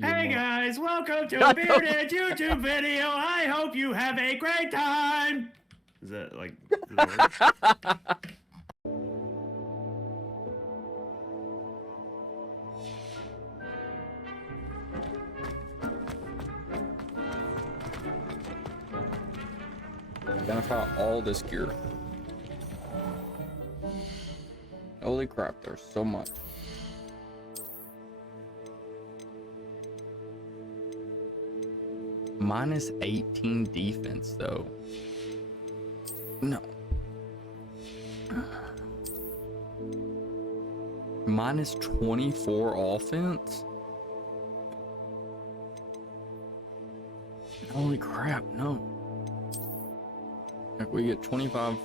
Hey guys, welcome to a Bearded YouTube video. I hope you have a great time. Is that like? Does that work? Identify all this gear. Holy crap, there's so much. Minus 18 defense, though. No. Minus 24 offense? Holy crap, no. If we get 25,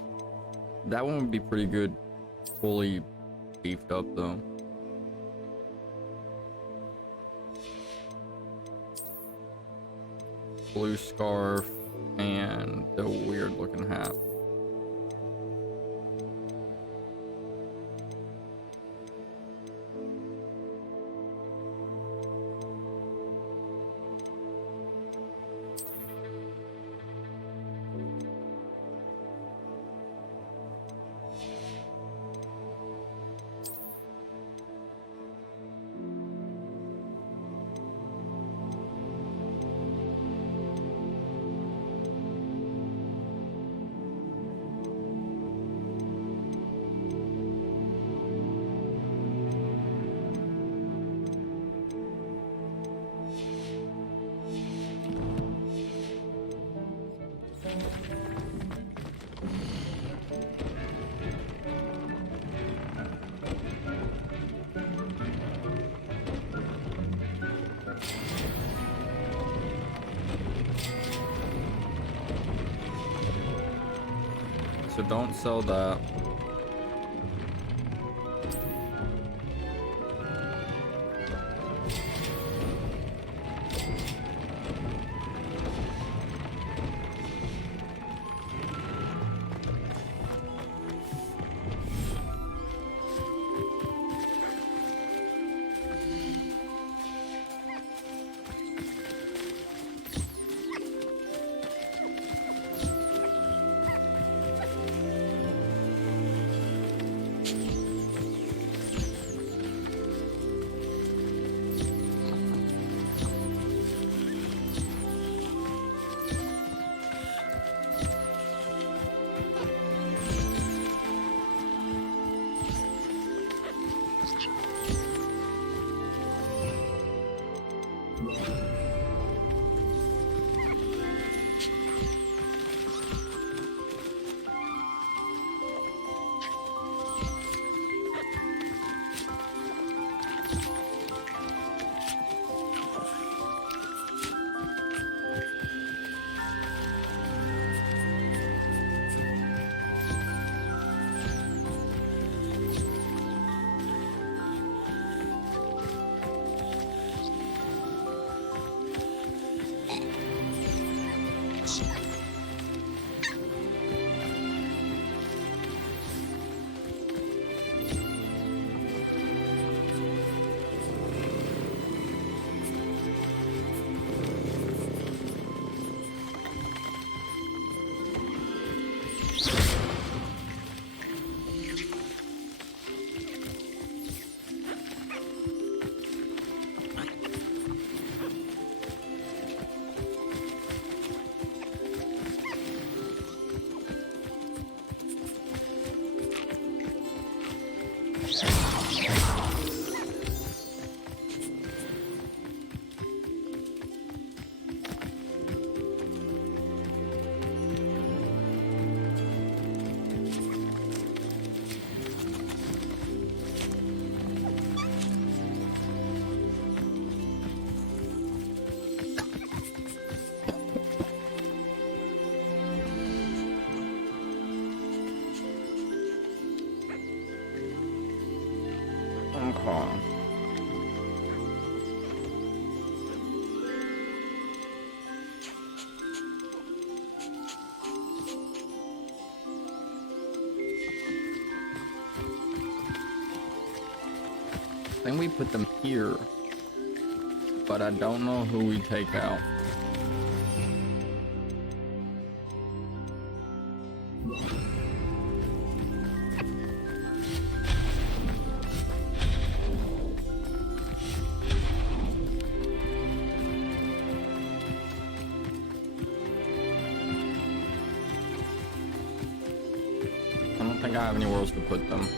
that one would be pretty good, fully beefed up though. Blue scarf and the weird looking hat. So don't sell that. Then we put them here. but I don't know who we take out. I don't think I have anywhere else to put them.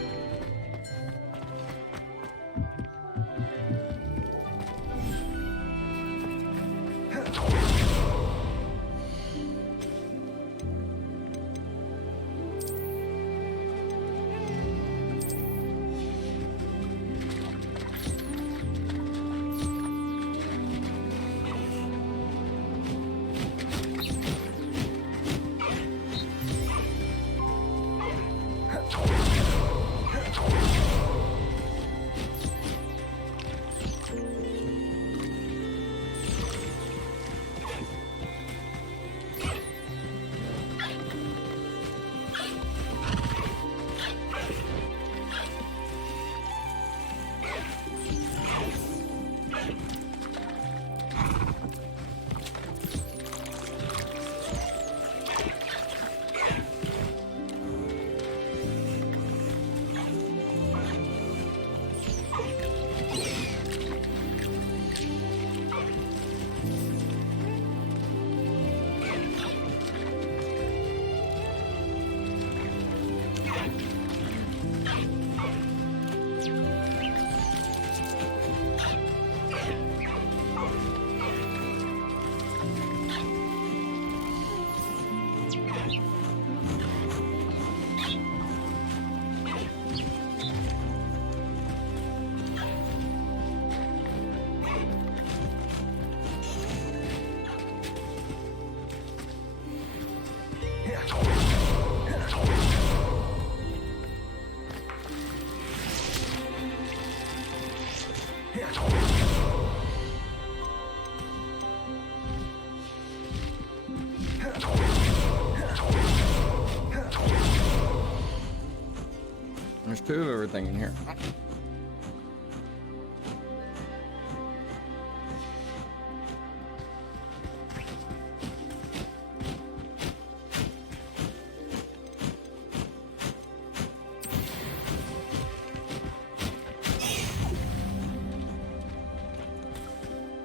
There's two of everything in here.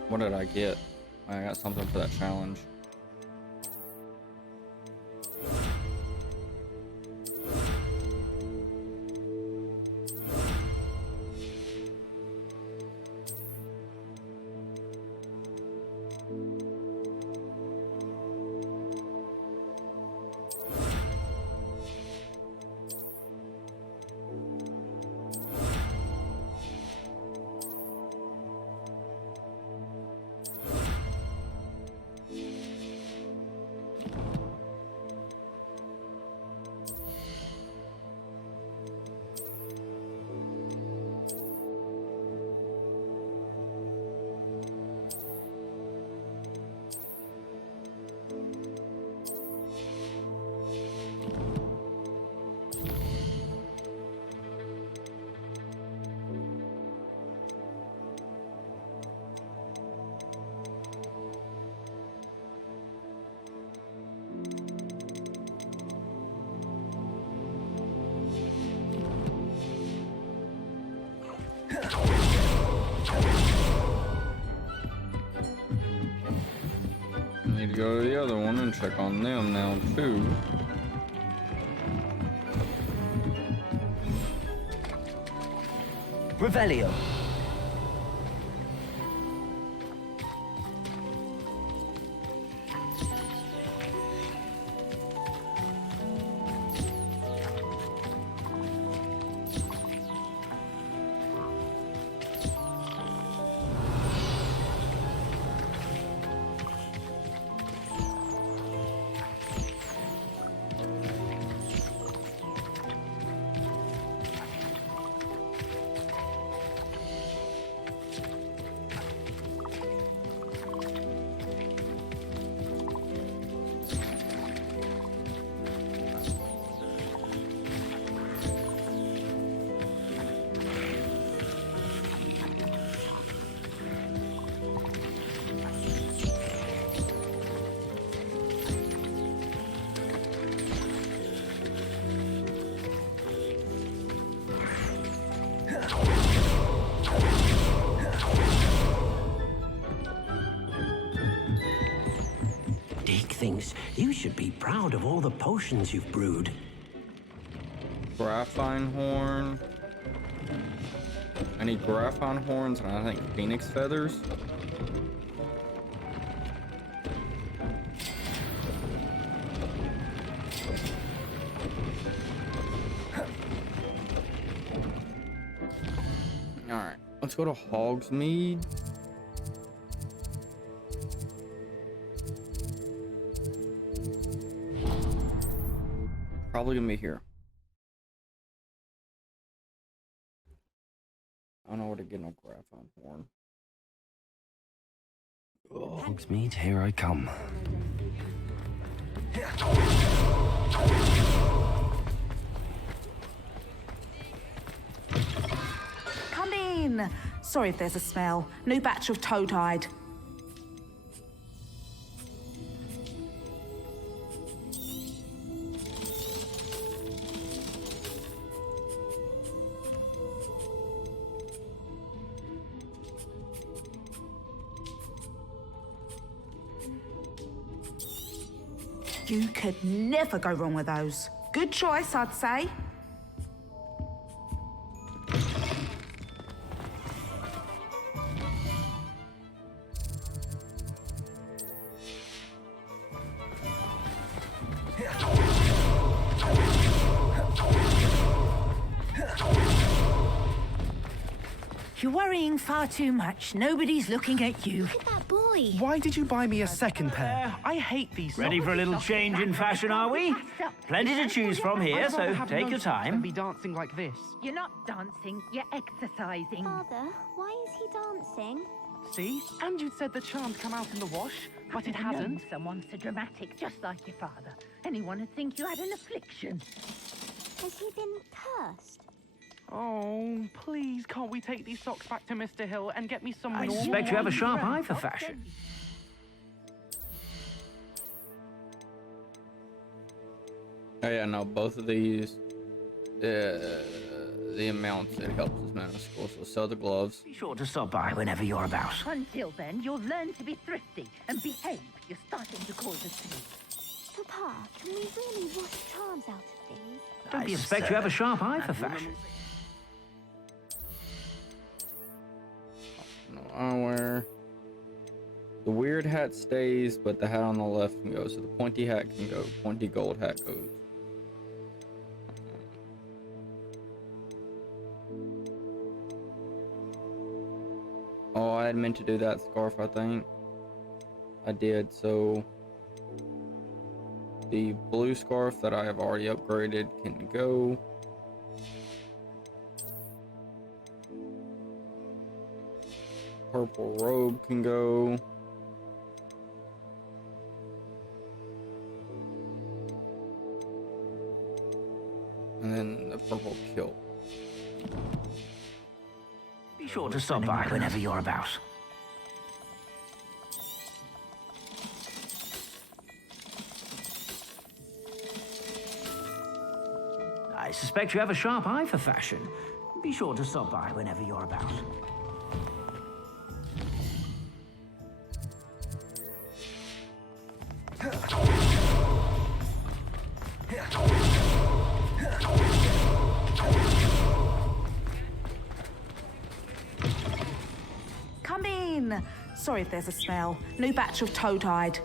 What did I get? I got something for that challenge. Need to go to the other one and check on them now too. Revelio. thinks you should be proud of all the potions you've brewed. Graphine horn. I need graphine horns and I think phoenix feathers. Alright, let's go to Hogsmeade. Probably gonna be here. I don't know where to get no graphite horn. Hogsmeade, here I come. Come in. Sorry if there's a smell. New batch of toad-hide. You could never go wrong with those. Good choice, I'd say. You're worrying far too much. Nobody's looking at you. Look at that boy. Why did you buy me a second pair? I hate these. Ready for a little change in fashion, are we? Plenty to choose from here, I'd rather so have take no your socks time. And be dancing like this. You're not dancing, you're exercising. Father, why is he dancing? See? And you said the charm'd come out in the wash, but it hasn't. Someone so dramatic, just like your father. Anyone would think you had an affliction. Has he been cursed? Oh, please, can't we take these socks back to Mr. Hill and get me some I normal suspect you have a ones? sharp eye for fashion. Oh yeah, no, both of these, the amounts it helps us manage school. So sell the gloves. Be sure to stop by whenever you're about. Until then, you'll learn to be thrifty and behave. You're starting to cause a scene. Papa, can we really wash charms out of these? I suspect you have a sharp eye for fashion. No eyewear. The weird hat stays, but the hat on the left can go. So the pointy hat can go. Pointy gold hat goes. Oh, I had meant to do that scarf, I think. I did, so the blue scarf that I have already upgraded can go. Purple robe can go. And then the purple kilt. Be sure to stop by whenever you're about. I suspect you have a sharp eye for fashion. Be sure to stop by whenever you're about. Come in. Sorry if there's a smell. New batch of toad-hide.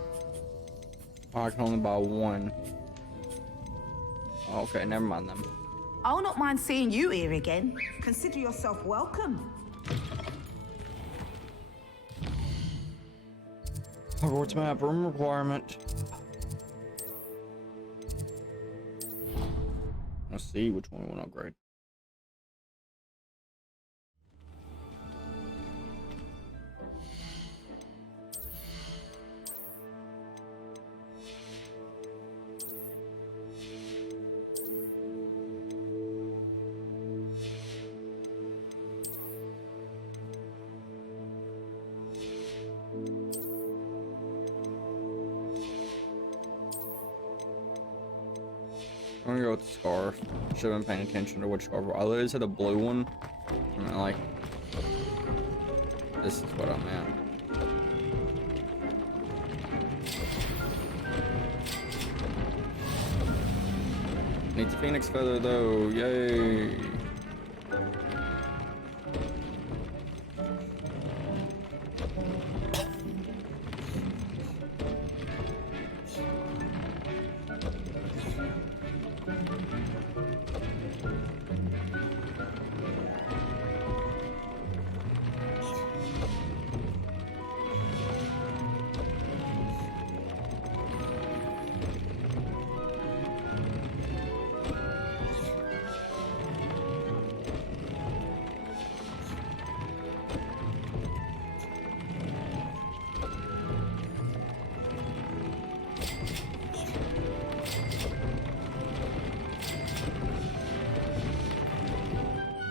Oh, I can only buy one. Okay, never mind them. I'll not mind seeing you here again. Consider yourself welcome. Hogwarts map room requirement. Let's see which one we want to upgrade. I'm gonna go with the scarf. Should have been paying attention to which scarf. I literally said the blue one. I mean, like, this is what I meant. Phoenix feather though. Yay.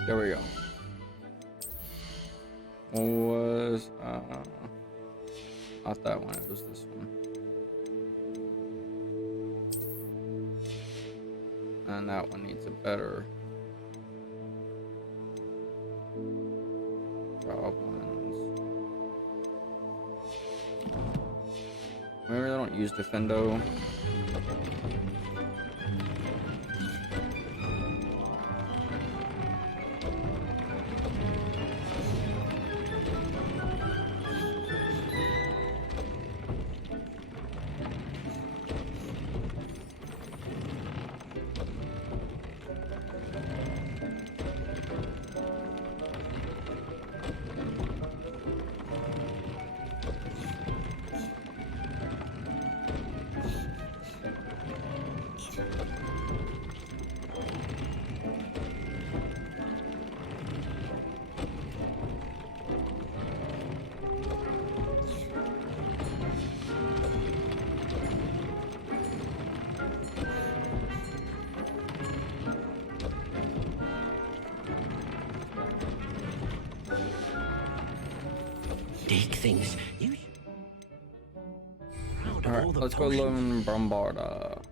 There we go. What was not that one, it was this one. And that one needs a better goblins. Maybe they don't use Defendo. Dig things. You proud of all Alright, the let's go potions. learn Bombarda.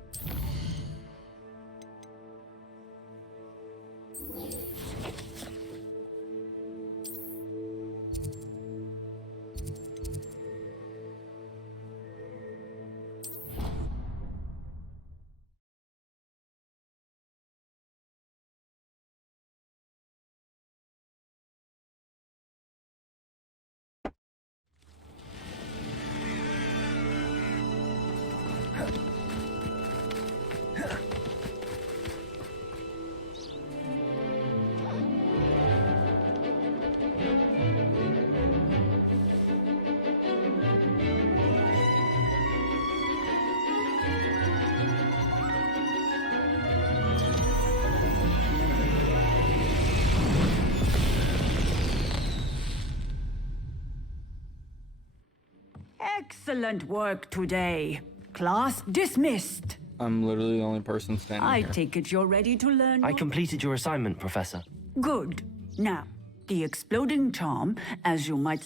Excellent work today. Class dismissed. I'm literally the only person standing I here. take it you're ready to learn. I completed your assignment, Professor. Good. Now, the exploding charm, as you might.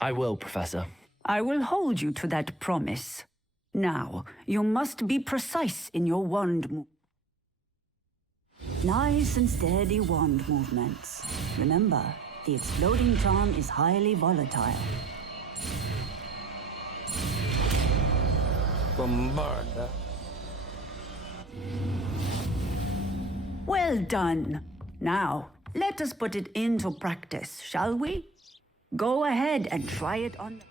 I will, Professor. I will hold you to that promise. Now, you must be precise in your wand Nice and steady wand movements. Remember, the exploding charm is highly volatile. Bombarda. Well done. Now, let us put it into practice, shall we? Go ahead and try it on.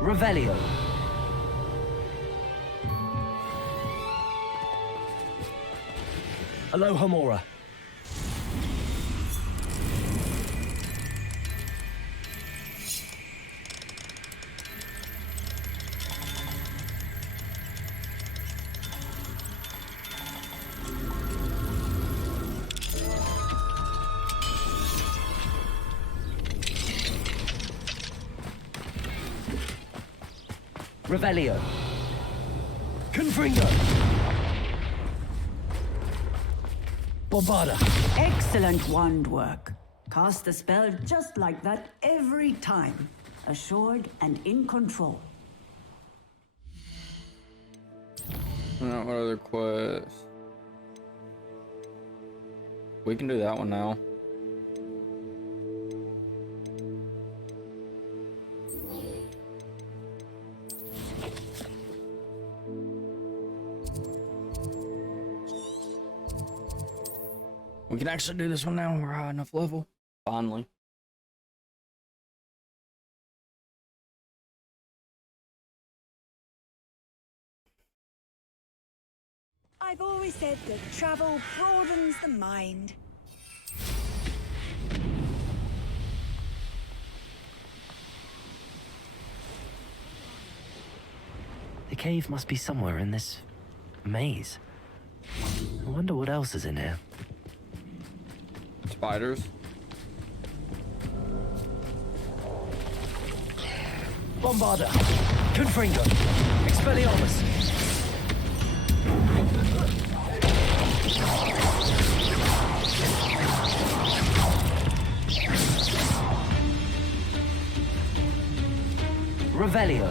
Revelio. Aloha Mora. Revelio. Confringo. Bombarda. Excellent wand work. Cast the spell just like that every time. Assured and in control. What other quests? We can do that one now. We can actually do this one now. We're high enough level. Finally. I've always said that travel broadens the mind. The cave must be somewhere in this maze. I wonder what else is in here. Spiders. Bombarda! Confringo! Expelliarmus! Revelio.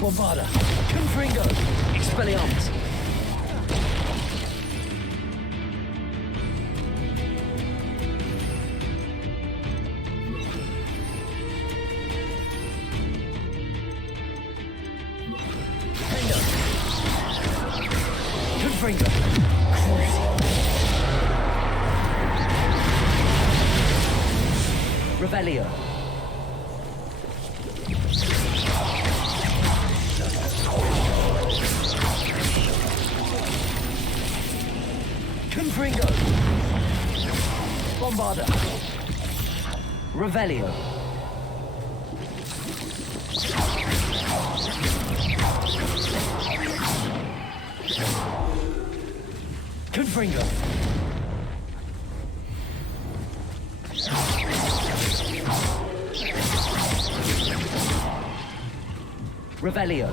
Bombarda! Confringo! Expelliarmus! Confringo! Revelio! Confringo! Bombarda! Revelio! Confringo! Revelio!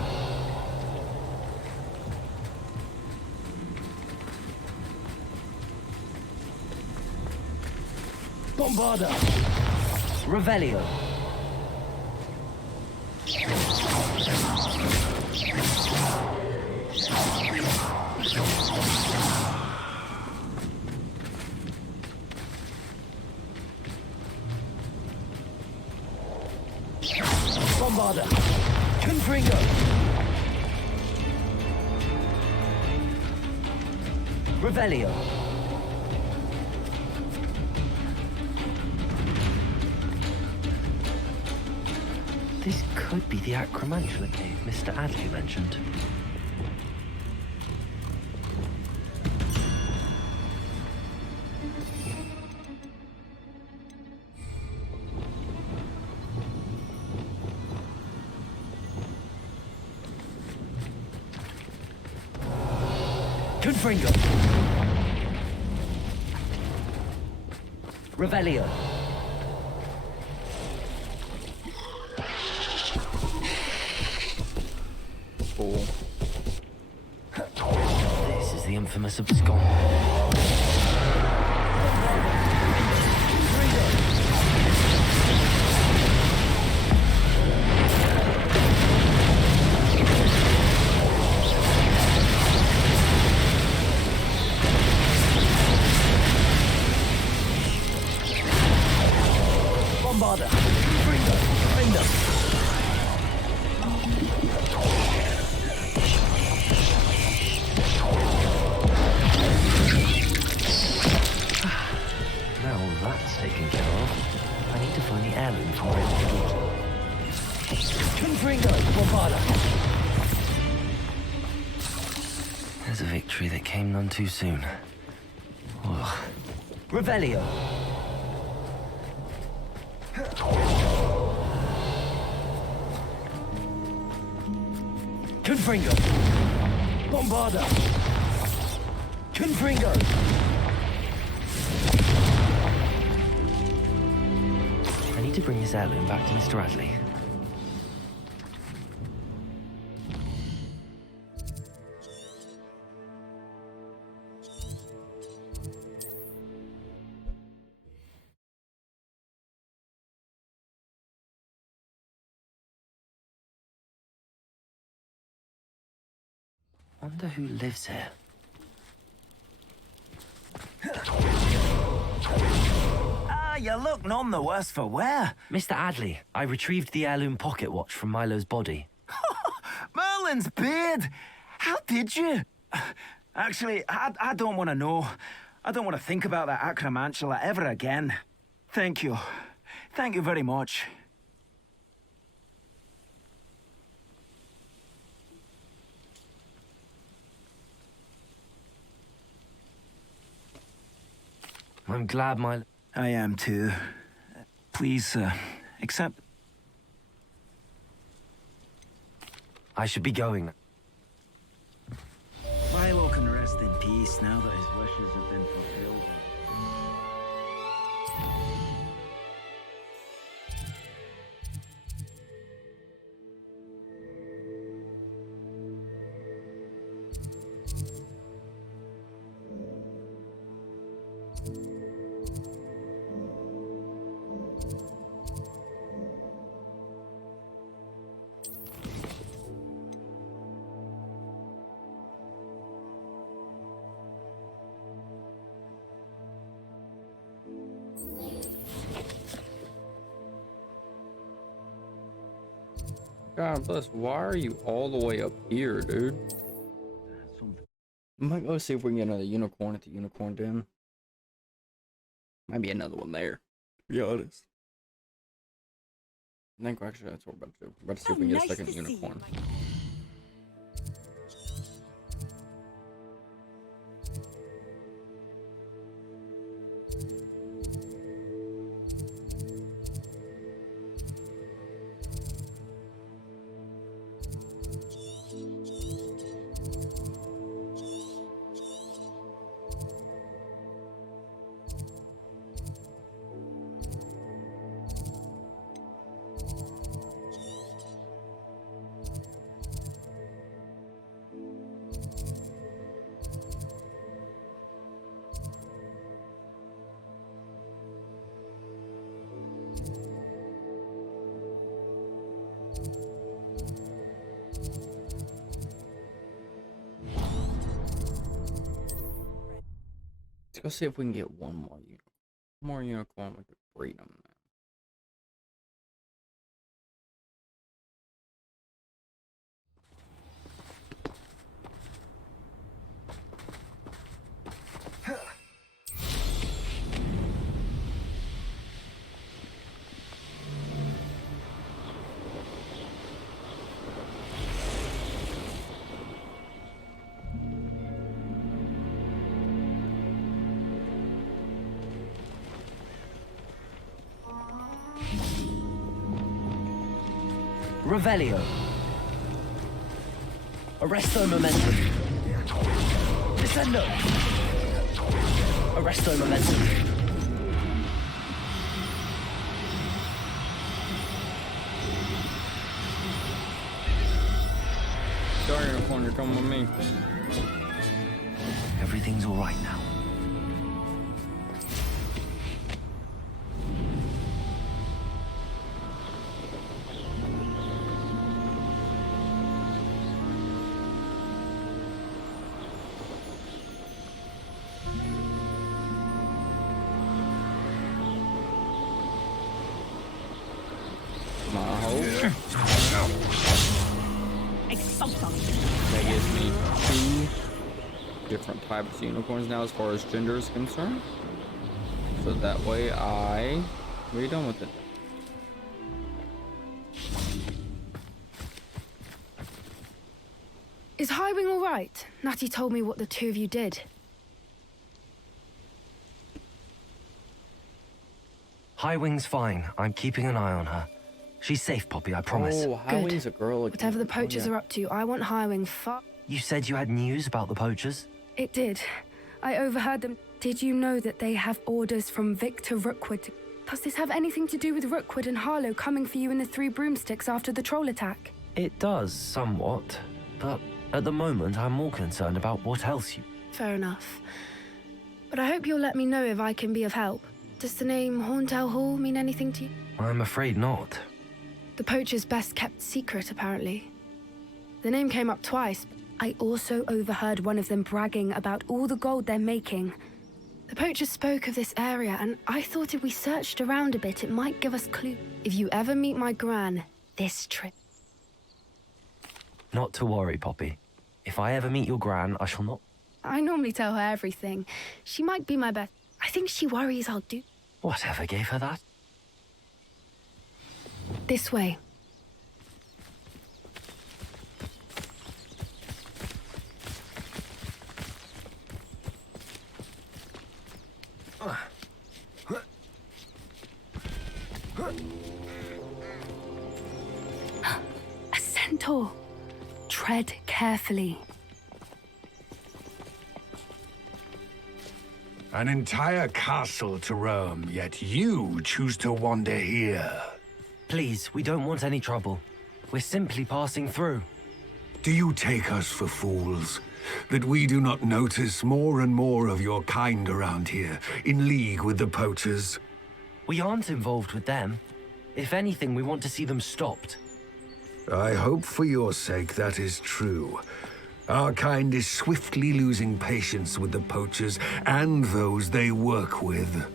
Bombarda! Revelio! Bombarda! Confringo! Revelio! This could be the Acromantula cave Mr. Adley mentioned. Confringo! Revelio! Cool. This is the infamous abscond. Bombarda! Confringo! Finger! Now all that's taken care of, I need to find the heirloom for it. Confringo! Bombarda! There's a victory that came none too soon. Ugh. Revelio! Confringo! Bombarda! Confringo! I need to bring this heirloom back to Mr. Radley. Wonder who lives here. You look none the worse for wear. Mr. Adley, I retrieved the heirloom pocket watch from Milo's body. Merlin's beard! How did you? Actually, I don't want to know. I don't want to think about that acromantula ever again. Thank you. Thank you very much. I'm glad I am too. Please, accept... I should be going. Milo can rest in peace now that his wishes have been fulfilled. God bless, why are you all the way up here, dude? I might go see if we can get another unicorn at the unicorn den. Might be another one there, to be honest. I think actually that's what we're about to do. We're about to see if we can get a second unicorn. Let's go see if we can get one more unicorn. More unicorn, we could breed them now. Revelio. Arresto momentum. Descendo. Arresto momentum. Sorry, unicorn, you're coming with me. Everything's all right now. That gives me 2 different types of unicorns now as far as gender is concerned. So that way we're done with it. Is Highwing all right? Natty told me what the two of you did. Highwing's fine. I'm keeping an eye on her. She's safe, Poppy, I promise. Oh, Highwing's a girl again. Whatever the poachers are up to, I want Highwing You said you had news about the poachers? It did. I overheard them. Did you know that they have orders from Victor Rookwood? Does this have anything to do with Rookwood and Harlow coming for you in the Three Broomsticks after the troll attack? It does, somewhat. But at the moment, I'm more concerned about what else you... Fair enough. But I hope you'll let me know if I can be of help. Does the name Horntail Hall mean anything to you? I'm afraid not. The poacher's best kept secret, apparently. The name came up twice. I also overheard one of them bragging about all the gold they're making. The poacher spoke of this area, and I thought if we searched around a bit, it might give us clues. If you ever meet my gran, this trip. Not to worry, Poppy. If I ever meet your gran, I shall not... I normally tell her everything. She might be my best. I think she worries I'll do... Whatever gave her that? This way. A centaur. Tread carefully. An entire castle to roam, yet you choose to wander here. Please, we don't want any trouble. We're simply passing through. Do you take us for fools? That we do not notice more and more of your kind around here, in league with the poachers? We aren't involved with them. If anything, we want to see them stopped. I hope for your sake that is true. Our kind is swiftly losing patience with the poachers and those they work with.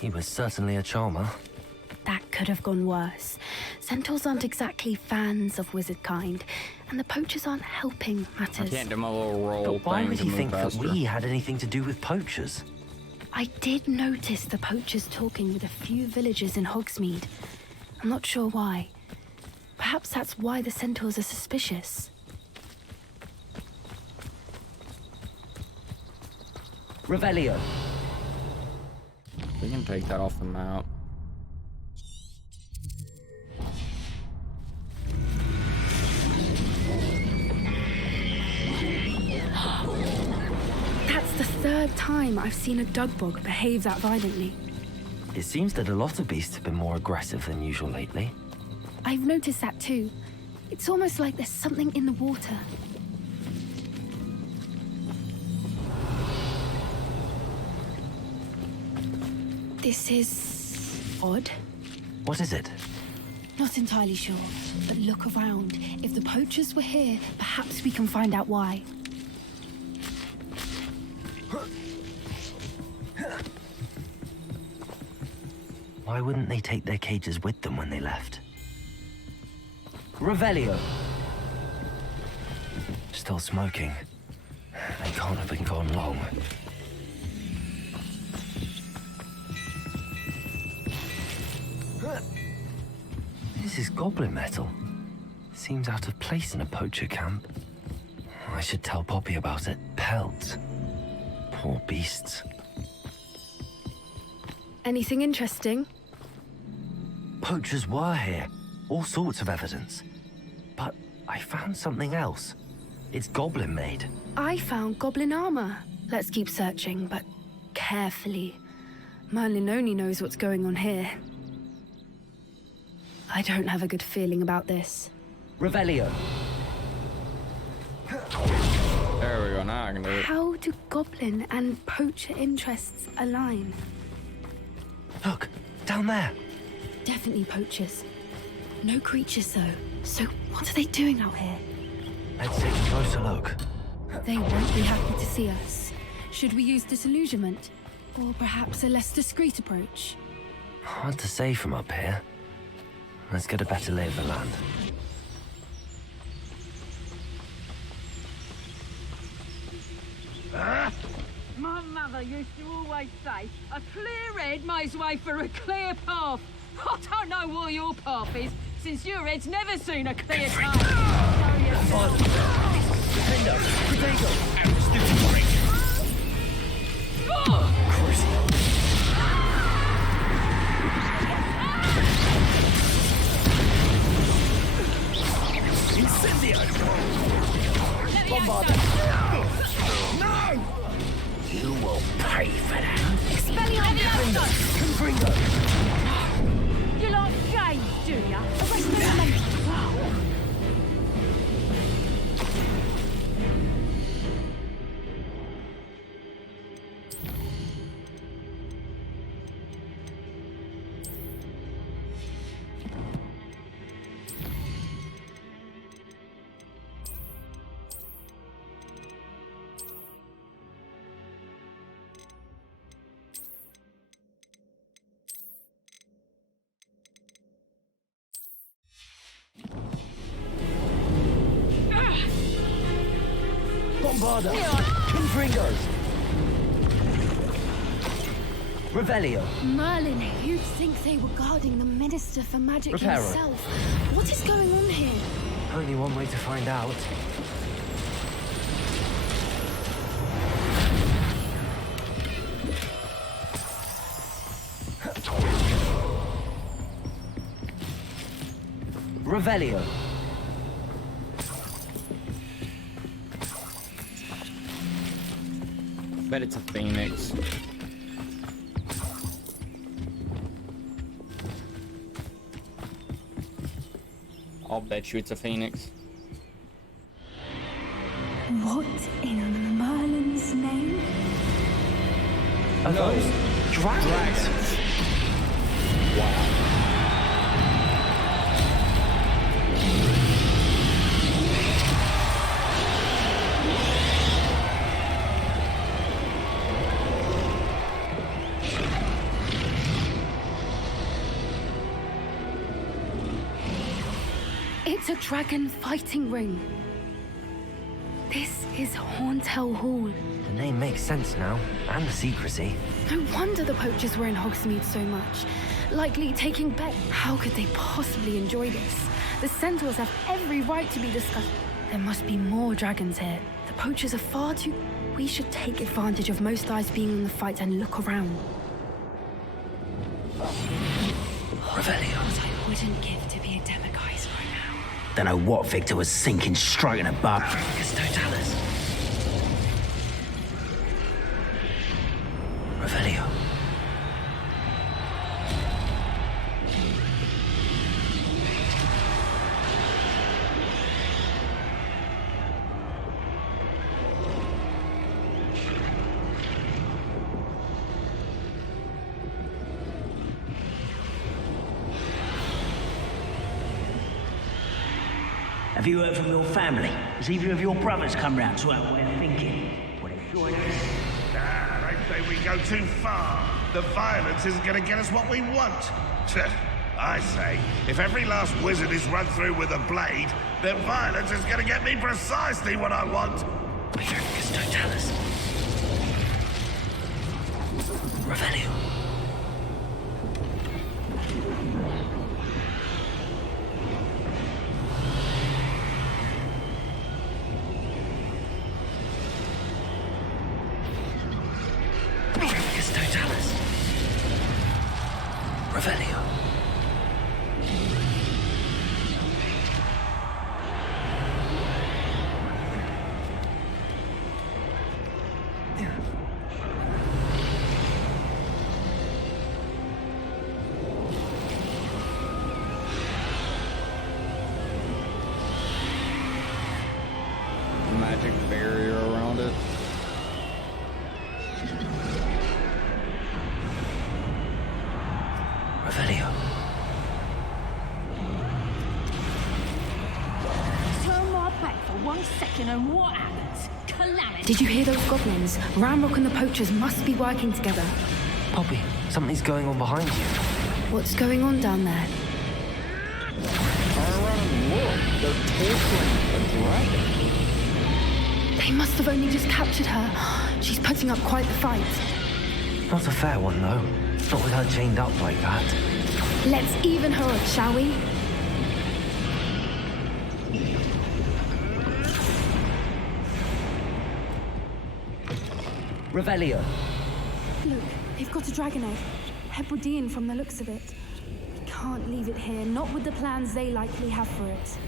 He was certainly a charmer. That could have gone worse. Centaurs aren't exactly fans of wizard kind, and the poachers aren't helping matters. I can't do my little roll. But why thing would to he move think that faster. we had anything to do with poachers? I did notice the poachers talking with a few villagers in Hogsmeade. I'm not sure why. Perhaps that's why the centaurs are suspicious. Revelio. We can take that off the map. That's the third time I've seen a dugbog behave that violently. It seems that a lot of beasts have been more aggressive than usual lately. I've noticed that too. It's almost like there's something in the water. This is odd. What is it? Not entirely sure, but look around. If the poachers were here, perhaps we can find out why. Why wouldn't they take their cages with them when they left? Revelio. Still smoking. They can't have been gone long. This is goblin metal. Seems out of place in a poacher camp. I should tell Poppy about it. Pelts. Poor beasts. Anything interesting? Poachers were here. All sorts of evidence. But I found something else. It's goblin made. I found goblin armor. Let's keep searching, but carefully. Merlin only knows what's going on here. I don't have a good feeling about this. Revelio. There we go, now I can do it. How do goblin and poacher interests align? Look, down there. Definitely poachers. No creatures though. So what are they doing out here? Let's take a closer look. They won't be happy to see us. Should we use disillusionment? Or perhaps a less discreet approach? Hard to say from up here. Let's get a better lay of the land. My mother used to always say, a clear head makes way for a clear path. I don't know what your path is, since your head's never seen a clear path. Defender! Potato! And disintegrate! Crucial. Incendio! Bombard! No! You will pay for that. Expelliarmus! Confringo! You like games, do ya? Arrest the elementals. Bombarda! Confringos! Revelio! Merlin, you'd think they were guarding the Minister for Magic Reparo. himself. What is going on here? Only one way to find out. Revelio. Bet it's a phoenix. I'll bet you it's a phoenix. What in Merlin's name? Are those dragons? Wow. It's a dragon fighting ring. This is Hauntel Hall. The name makes sense now, and the secrecy. No wonder the poachers were in Hogsmeade so much. Likely taking bets. How could they possibly enjoy this? The centaurs have every right to be discussed. There must be more dragons here. The poachers are far too... We should take advantage of most eyes being in the fight and look around. Revelio. What I wouldn't give to be a demiguise right now. Don't know what Victor was sinking straight in a butt. Totalis. Revelio. Have you heard from your family? Has either of your brothers come round to our way of thinking? Well, it sure is. Nah, they say we go too far. The violence isn't going to get us what we want. I say, if every last wizard is run through with a blade, then violence is going to get me precisely what I want. Totalis. Revelio. Totalis. Revelio. Magic barrier around it. Revelio. Turn my back for 1 second and what happens? Calamity. Did you hear those goblins? Ramrock and the poachers must be working together. Poppy, something's going on behind you. What's going on down there? They're torturing a dragon. They must have only just captured her. She's putting up quite the fight. Not a fair one, though. Not with her chained up like that. Let's even her up, shall we? Revelio. Look, they've got a dragon egg. Hebridean from the looks of it. We can't leave it here, not with the plans they likely have for it.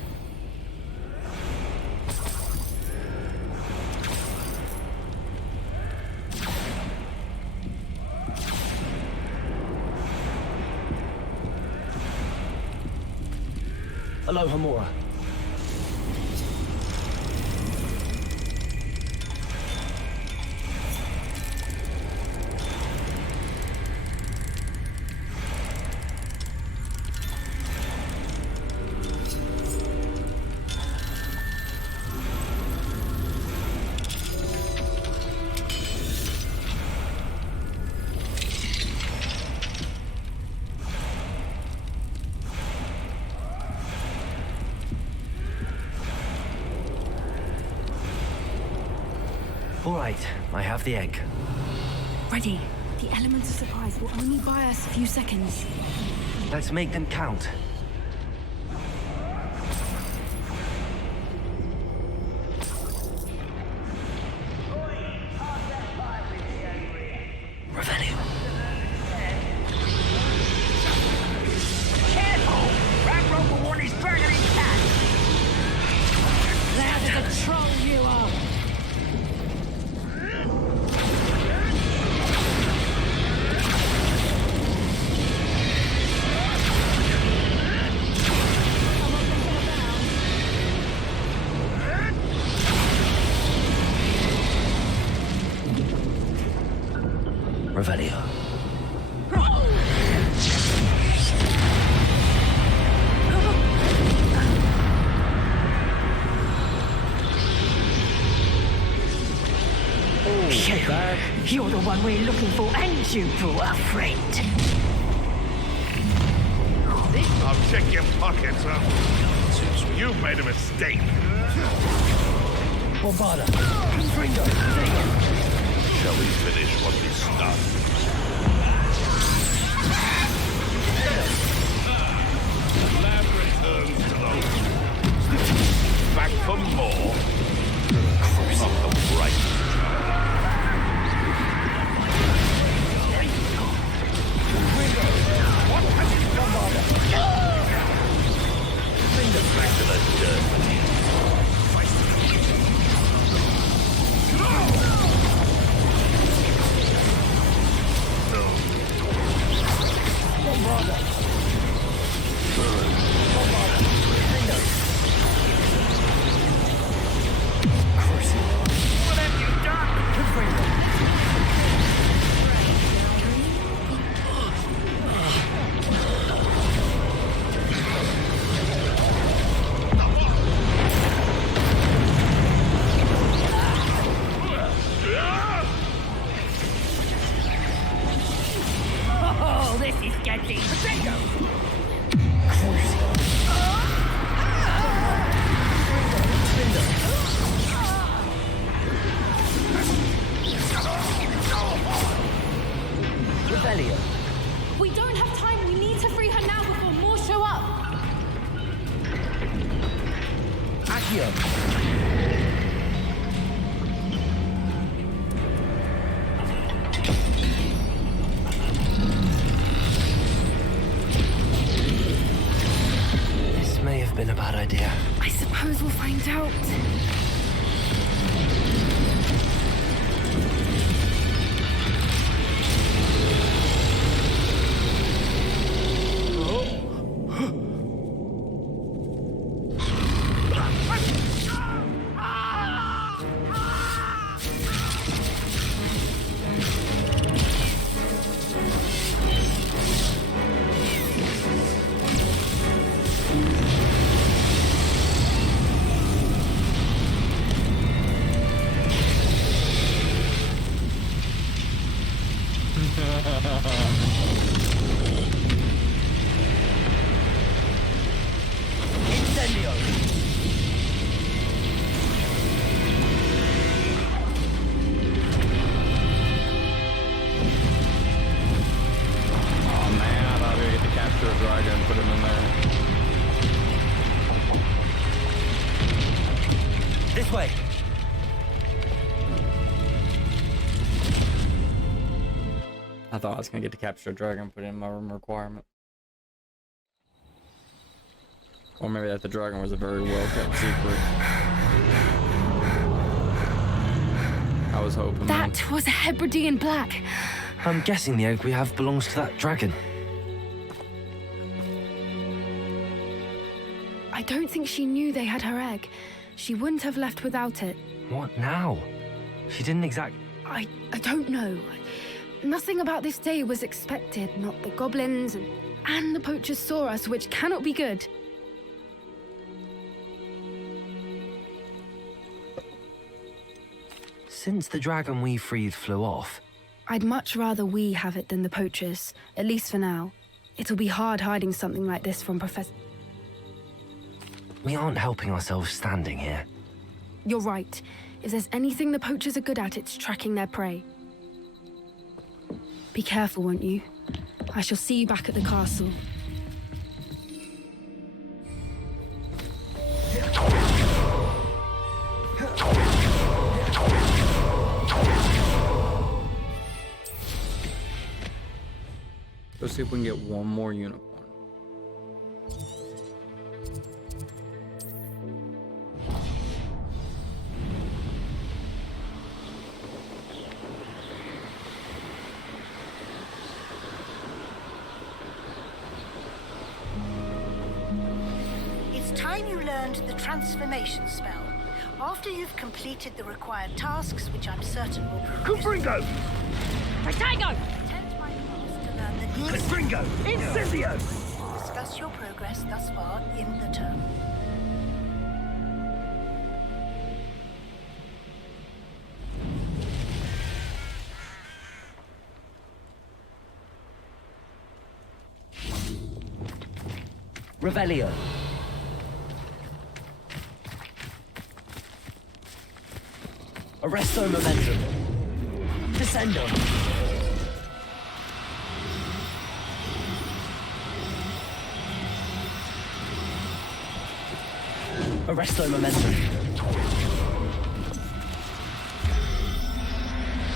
Aloha Mora. All right, I have the egg. Ready. The element of surprise will only buy us a few seconds. Let's make them count. Revelio. Careful! That robot one is dragging his cat! Loud as a troll you are! Revelio. You're the one we're looking for, and you brought a friend. I'll check your pockets, You've made a mistake. Bombarda. Shall we finish what we started? Lab returns to the... Back for more. Of the bright. Back to the dirt. What have you done? Oh, this is getting... Revelio. We don't have time. We need to free her now before more show up. Accio. This may have been a bad idea. I suppose we'll find out. Incendio. Oh man, I thought we get to capture a dragon and put him in there. This way. I thought I was gonna get to capture a dragon, put it in my room requirement. Or maybe that the dragon was a very well kept secret. I was hoping. That was a Hebridean black. I'm guessing the egg we have belongs to that dragon. I don't think she knew they had her egg. She wouldn't have left without it. What now? She didn't exactly... I don't know. Nothing about this day was expected. Not the goblins and the poachers saw us, which cannot be good. Since the dragon we freed flew off... I'd much rather we have it than the poachers, at least for now. It'll be hard hiding something like this from Professor... We aren't helping ourselves standing here. You're right. If there's anything the poachers are good at, it's tracking their prey. Be careful, won't you? I shall see you back at the castle. Let's see if we can get one more unicorn. It's time you learned the transformation spell. After you've completed the required tasks, which I'm certain will produce... Confringo! Protego! Attend my class to learn the needs... Confringo! Incendio! Discuss your progress thus far in the term. Revelio. Arresto momentum. Descendo. Arresto momentum.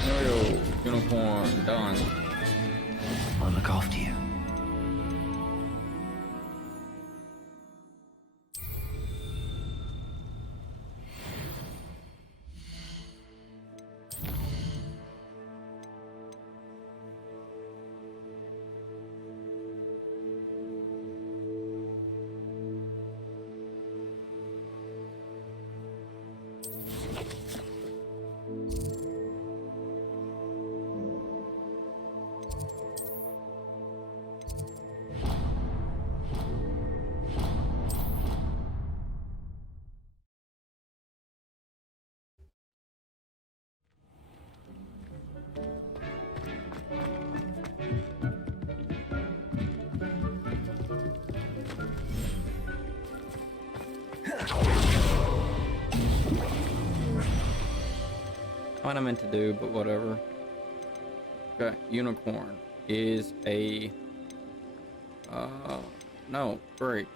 Yo, unicorn, done. I'll look after you. What I meant to do, but whatever. Okay, unicorn is a no, great.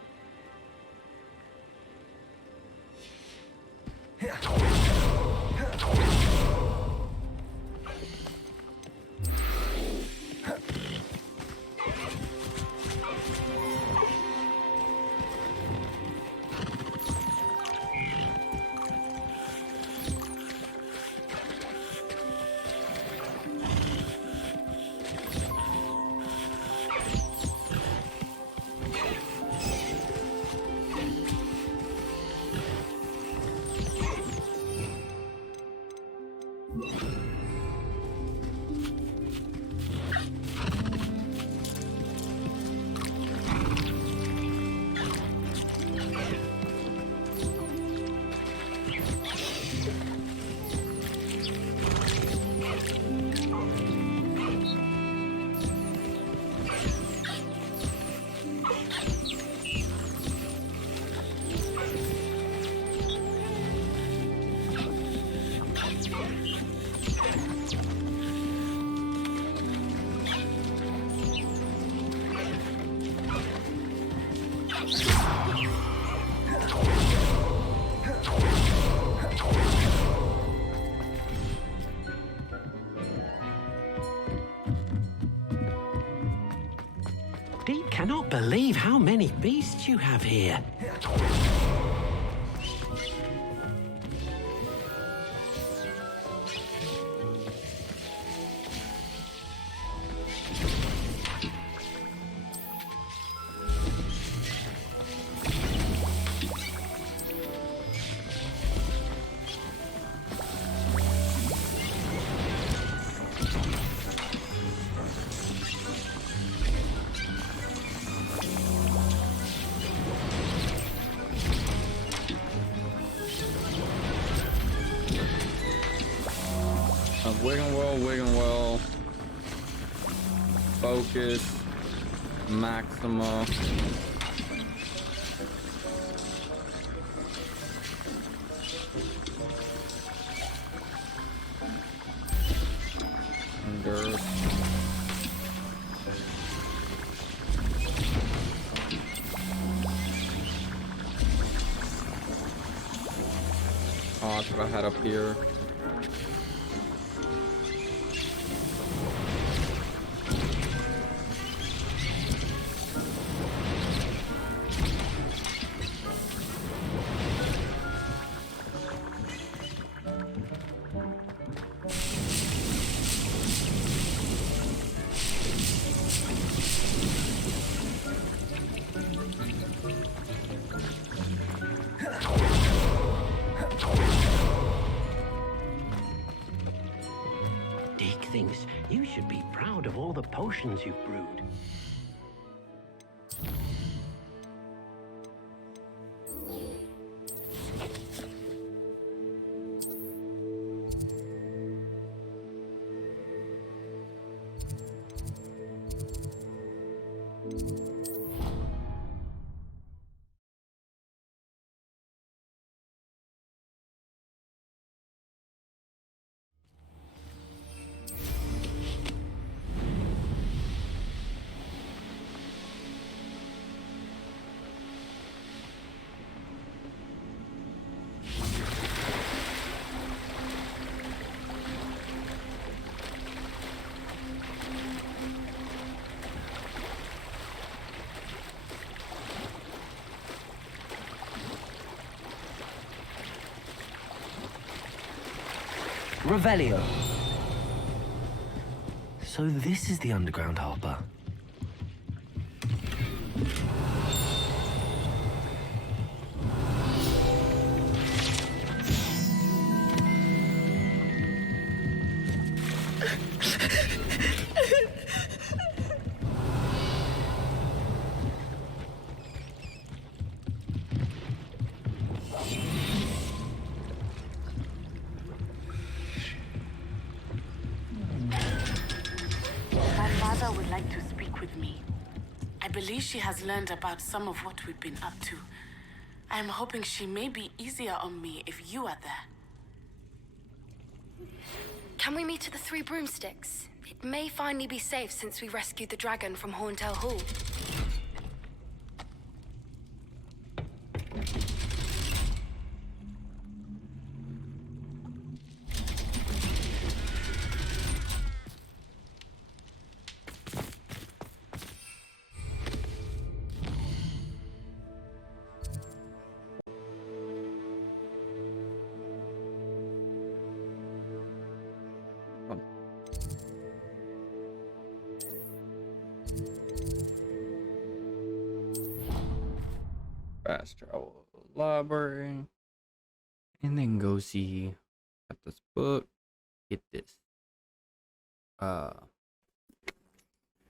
Deep cannot believe how many beasts you have here. Wigging well. Focus. Maxima. Endurance. Oh, that's what I had up here. Deke thinks you should be proud of all the potions you've brewed. Revelio. So this is the underground harbor. Would like to speak with me. I believe she has learned about some of what we've been up to. I am hoping she may be easier on me if you are there. Can we meet at the Three Broomsticks? It may finally be safe since we rescued the dragon from Horntail Hall. Fast travel to the library, and then go see got this book, get this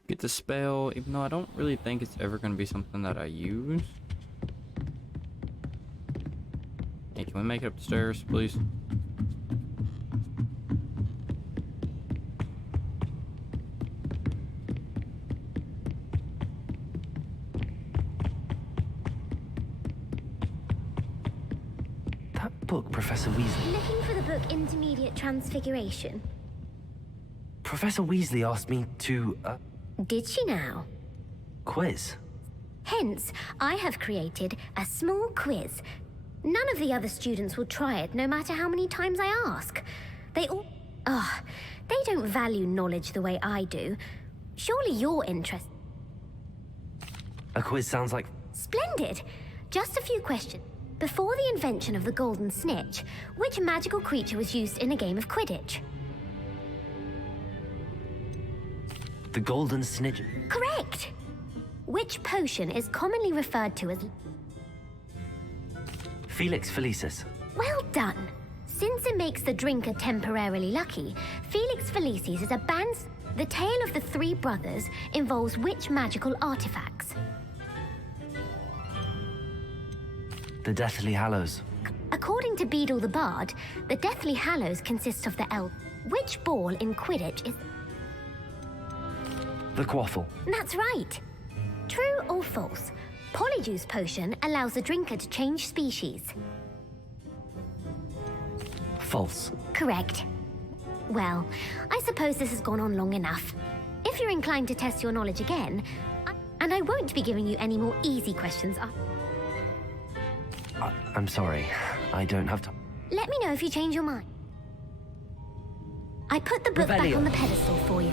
get the spell, even though I don't really think it's ever going to be something that I use. Hey, can we make it up the stairs, please? Book, Professor Weasley. Looking for the book Intermediate Transfiguration. Professor Weasley asked me to, Did she now? quiz. Hence, I have created a small quiz. None of the other students will try it, no matter how many times I ask. They all... they don't value knowledge the way I do. Surely you're interested... A quiz sounds like... Splendid! Just a few questions. Before the invention of the golden snitch, which magical creature was used in a game of Quidditch? The golden snitch. Correct! Which potion is commonly referred to as... Felix Felicis. Well done! Since it makes the drinker temporarily lucky, Felix Felicis is a band... The tale of the three brothers involves which magical artifacts? The Deathly Hallows. According to Beadle the Bard, the Deathly Hallows consist of the Which ball in Quidditch is... The Quaffle. That's right. True or false? Polyjuice potion allows the drinker to change species. False. Correct. Well, I suppose this has gone on long enough. If you're inclined to test your knowledge again, and I won't be giving you any more easy questions. I'm sorry. I don't have time. Let me know if you change your mind. I put the book back on the pedestal for you.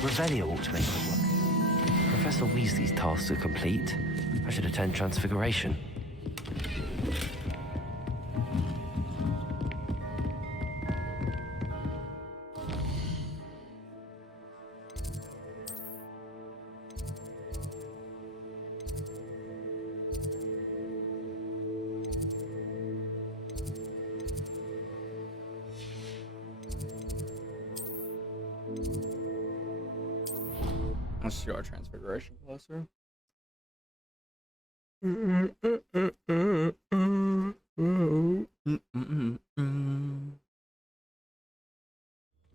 Revelio ought to make it work. Professor Weasley's tasks are complete. I should attend Transfiguration. Let's see our Transfiguration closer.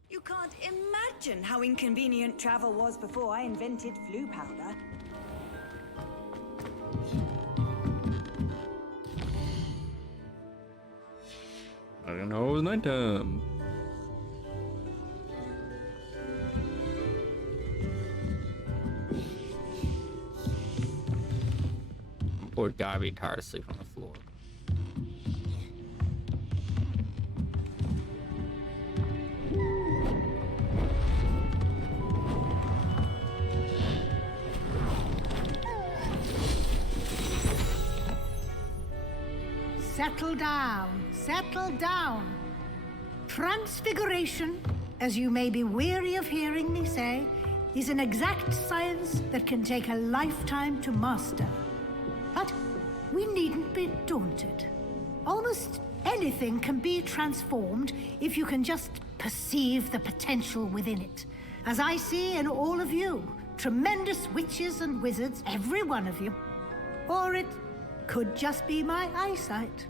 You can't imagine how inconvenient travel was before I invented flu powder. I don't know, it was nighttime. Poor guy be tired of sleeping on the floor. Settle down, settle down. Transfiguration, as you may be weary of hearing me say, is an exact science that can take a lifetime to master. But we needn't be daunted. Almost anything can be transformed if you can just perceive the potential within it. As I see in all of you, tremendous witches and wizards, every one of you. Or it could just be my eyesight.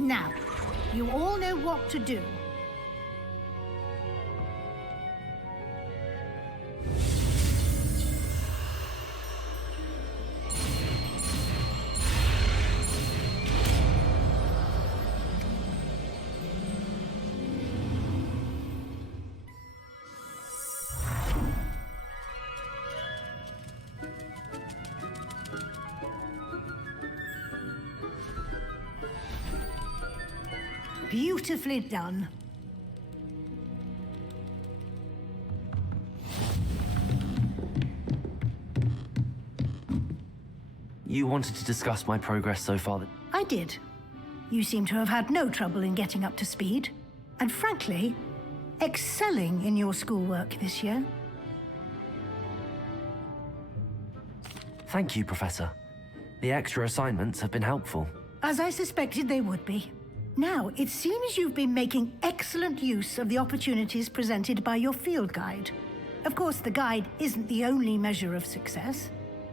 Now, you all know what to do. Beautifully done. You wanted to discuss my progress so far? I did. You seem to have had no trouble in getting up to speed. And frankly, excelling in your schoolwork this year. Thank you, Professor. The extra assignments have been helpful. As I suspected they would be. Now, it seems you've been making excellent use of the opportunities presented by your field guide. Of course, the guide isn't the only measure of success.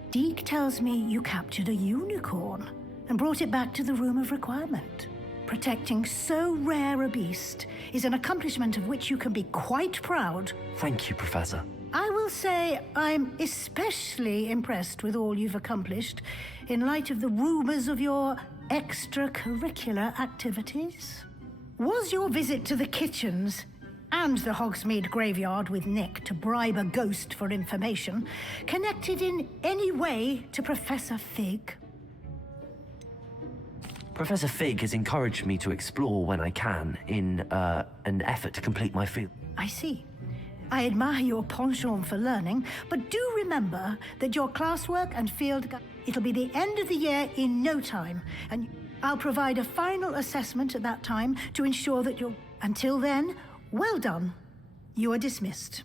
Deke tells me you captured a unicorn and brought it back to the Room of Requirement. Protecting so rare a beast is an accomplishment of which you can be quite proud. Thank you, Professor. I will say I'm especially impressed with all you've accomplished in light of the rumors of your extracurricular activities. Was your visit to the kitchens and the Hogsmeade graveyard with Nick to bribe a ghost for information connected in any way to Professor Fig? Professor Fig has encouraged me to explore when I can in an effort to complete my field. I see. I admire your penchant for learning, but do remember that your classwork and it'll be the end of the year in no time, and I'll provide a final assessment at that time to ensure that you're... Until then, well done. You are dismissed.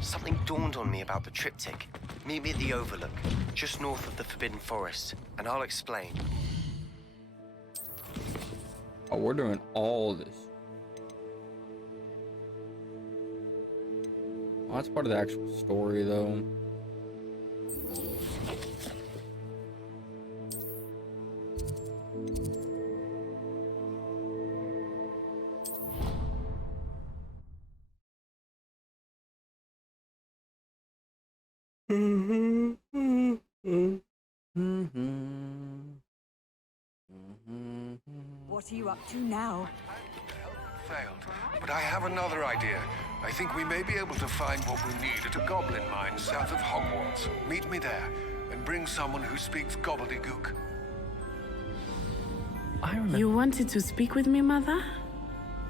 Something dawned on me about the triptych. Meet me at the Overlook, just north of the Forbidden Forest, and I'll explain. Oh, we're doing all this. Oh, that's part of the actual story, though. What are you up to now? Failed, but I have another idea. I think we may be able to find what we need at a goblin mine south of Hogwarts. Meet me there, and bring someone who speaks gobbledygook. I remember. You wanted to speak with me, Mother?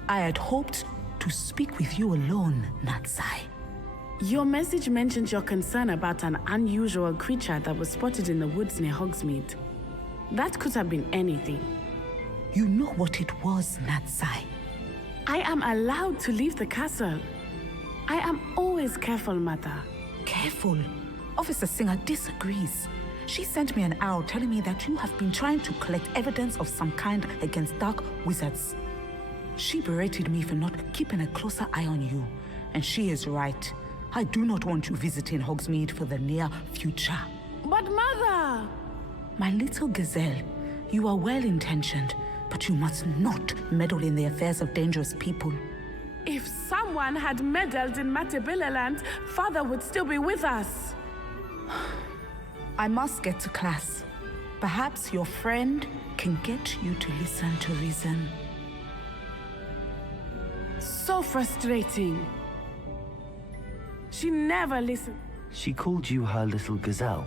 I had hoped to speak with you alone, Natsai. Your message mentioned your concern about an unusual creature that was spotted in the woods near Hogsmeade. That could have been anything. You know what it was, Natsai. I am allowed to leave the castle. I am always careful, Mother. Careful? Officer Singer disagrees. She sent me an owl telling me that you have been trying to collect evidence of some kind against dark wizards. She berated me for not keeping a closer eye on you, and she is right. I do not want you visiting Hogsmeade for the near future. But Mother! My little gazelle, you are well-intentioned, but you must not meddle in the affairs of dangerous people. If someone had meddled in Matabeleland, Father would still be with us. I must get to class. Perhaps your friend can get you to listen to reason. So frustrating. She never listened. She called you her little gazelle.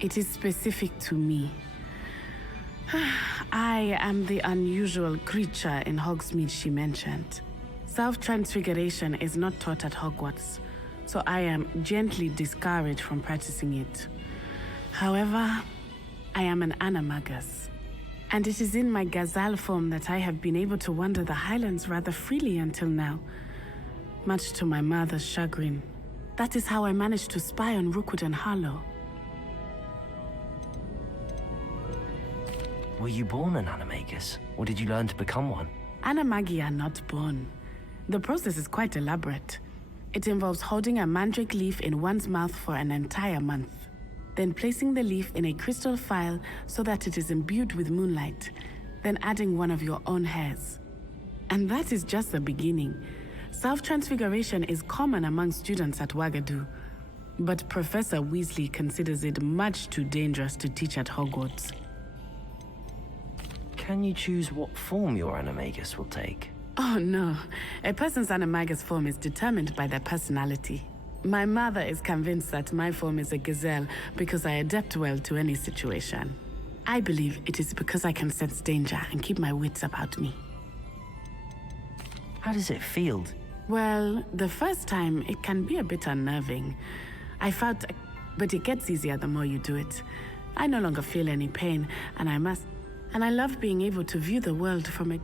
It is specific to me. I am the unusual creature in Hogsmeade she mentioned. Self-transfiguration is not taught at Hogwarts, so I am gently discouraged from practicing it. However, I am an animagus, and it is in my gazelle form that I have been able to wander the Highlands rather freely until now, much to my mother's chagrin. That is how I managed to spy on Rookwood and Harlow. Were you born an animagus, or did you learn to become one? Animagi are not born. The process is quite elaborate. It involves holding a mandrake leaf in one's mouth for an entire month, then placing the leaf in a crystal phial so that it is imbued with moonlight, then adding one of your own hairs. And that is just the beginning. Self-transfiguration is common among students at Wagadu, but Professor Weasley considers it much too dangerous to teach at Hogwarts. Can you choose what form your animagus will take? Oh no, a person's animagus form is determined by their personality. My mother is convinced that my form is a gazelle because I adapt well to any situation. I believe it is because I can sense danger and keep my wits about me. How does it feel? Well, the first time it can be a bit unnerving. But it gets easier the more you do it. I no longer feel any pain, and I love being able to view the world from a...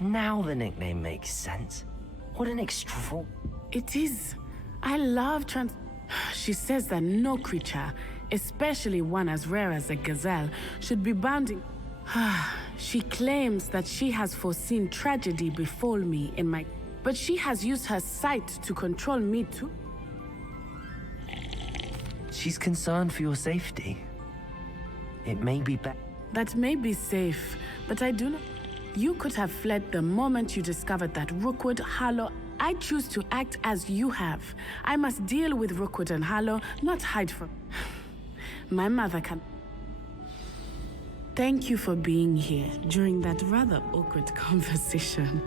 Now the nickname makes sense. What an It is. I love She says that no creature, especially one as rare as a gazelle, should be bounding... She claims that she has foreseen tragedy befall me in my... But she has used her sight to control me too. She's concerned for your safety. It may be better. That may be safe, but I do not... You could have fled the moment you discovered that Rookwood, Harlow... I choose to act as you have. I must deal with Rookwood and Harlow, not hide from... My mother can... Thank you for being here during that rather awkward conversation.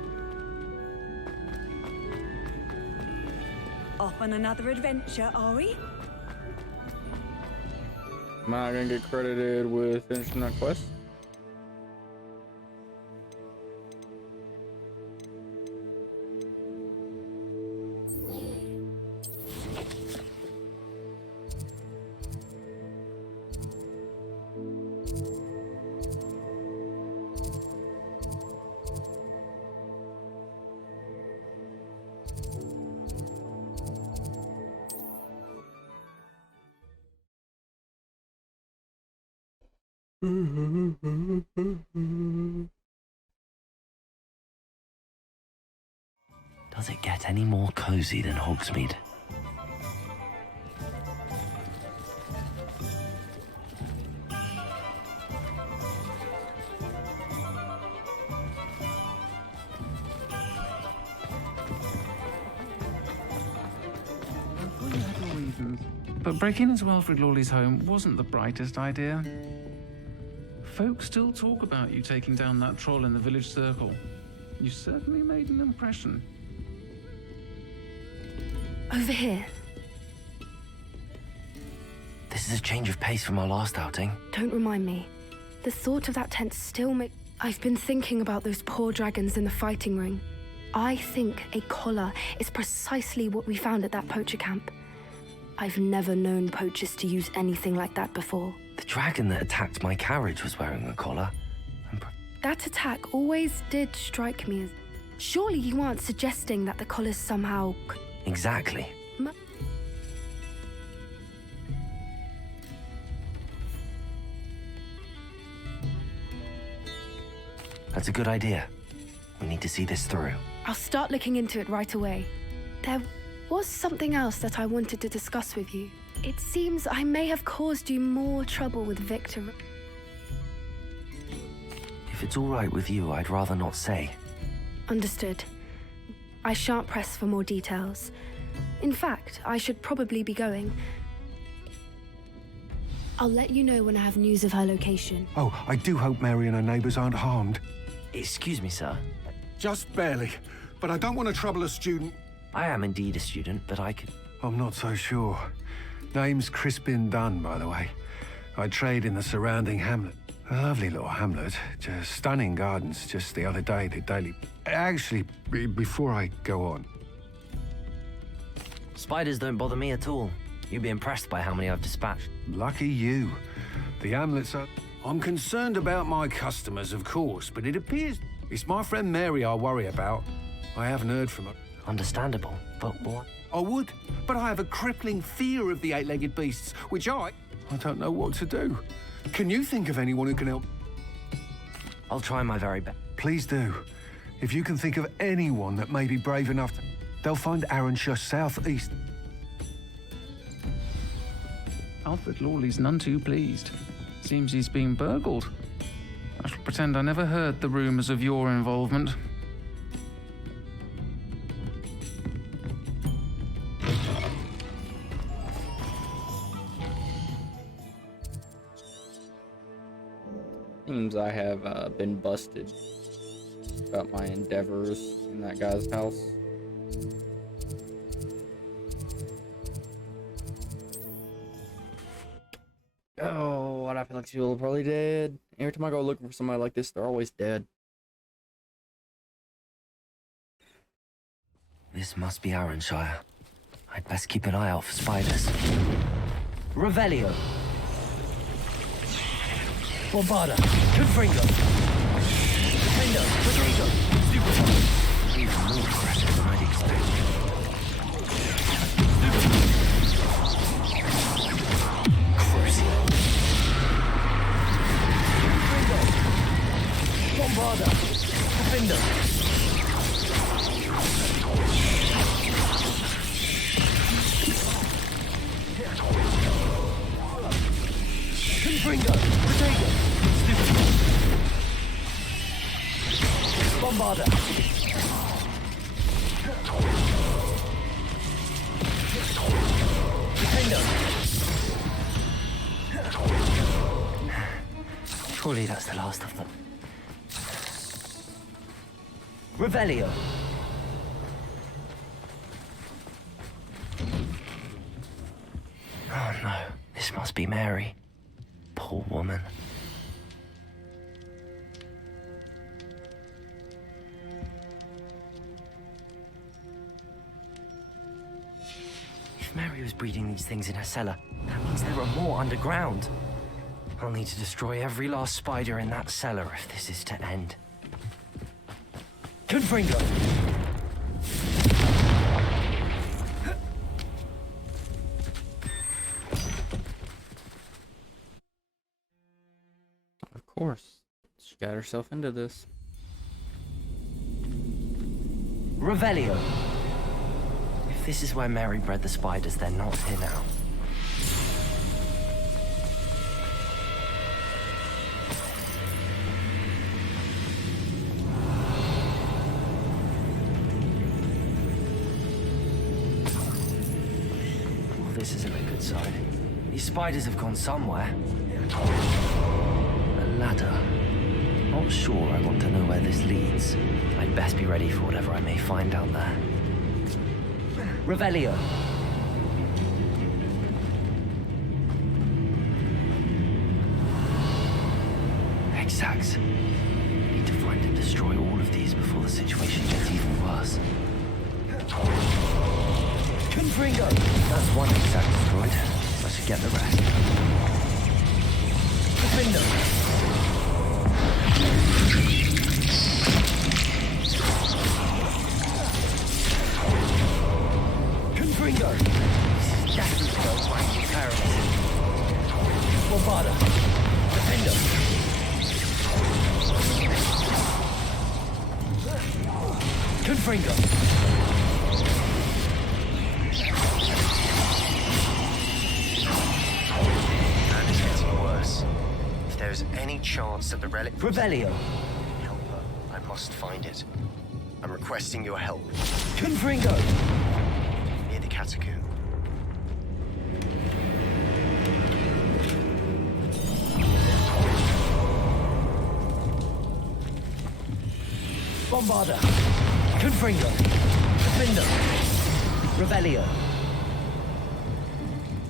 Off on another adventure, are we? Am I gonna get credited with finishing that quest? Does it get any more cozy than Hogsmeade? Reasons. But breaking into Wilfred Lawley's home wasn't the brightest idea. Folks still talk about you taking down that troll in the village circle. You certainly made an impression. Over here. This is a change of pace from our last outing. Don't remind me. The thought of that tent still makes... I've been thinking about those poor dragons in the fighting ring. I think a collar is precisely what we found at that poacher camp. I've never known poachers to use anything like that before. The dragon that attacked my carriage was wearing a collar. That attack always did strike me as... Surely you aren't suggesting that the collars somehow... Exactly. That's a good idea. We need to see this through. I'll start looking into it right away. There was something else that I wanted to discuss with you. It seems I may have caused you more trouble with Victor. If it's all right with you, I'd rather not say. Understood. I shan't press for more details. In fact, I should probably be going. I'll let you know when I have news of her location. Oh, I do hope Mary and her neighbours aren't harmed. Excuse me, sir. Just barely. But I don't want to trouble a student. I am indeed a student, but I could... I'm not so sure. Name's Crispin Dunn, by the way. I trade in the surrounding hamlet. A lovely little hamlet. Just stunning gardens. Just the other day, the daily... Actually, before I go on... Spiders don't bother me at all. You'd be impressed by how many I've dispatched. Lucky you. The hamlets are... I'm concerned about my customers, of course, but it appears it's my friend Mary I worry about. I haven't heard from her. Understandable, but what? I would, but I have a crippling fear of the eight-legged beasts, which I don't know what to do. Can you think of anyone who can help? I'll try my very best. Please do. If you can think of anyone that may be brave enough to... They'll find Arranshire southeast. Alfred Lawley's none too pleased. Seems he's being burgled. I shall pretend I never heard the rumours of your involvement. Seems I have been busted about my endeavors in that guy's house. Oh, I feel like these people are probably dead. Every time I go looking for somebody like this, they're always dead. This must be Arranshire. I'd best keep an eye out for spiders. Revelio. Bombarda. Confringo. Defender. Potato. Super. Even more aggressive than I'd expected. Bombarda! Defender! Confringo! Potato! Bombarda! Defender! Surely that's the last of them. Revelio. Oh no, this must be Mary. Poor woman. If Mary was breeding these things in her cellar, that means there are more underground. I'll need to destroy every last spider in that cellar if this is to end. Confringo! Of course. She got herself into this. Revelio. If this is where Mary bred the spiders, they're not here now. Well, this isn't a good sign. These spiders have gone somewhere. A ladder. Not sure I want to know where this leads. I'd best be ready for whatever I may find down there. Revelio. Exacts. Need to find and destroy all of these before the situation gets even worse. Confringo! That's one exact destroyed. I should get the rest. Confringo! Confringo! Definitely don't mind you terrorists. Bombarda! Defendo! Confringo! That is getting worse. If there's any chance that the relic... Revelio! Help her. I must find it. I'm requesting your help. Confringo! Near the catacomb. Bombarda! Confringo! Defendo! Revelio!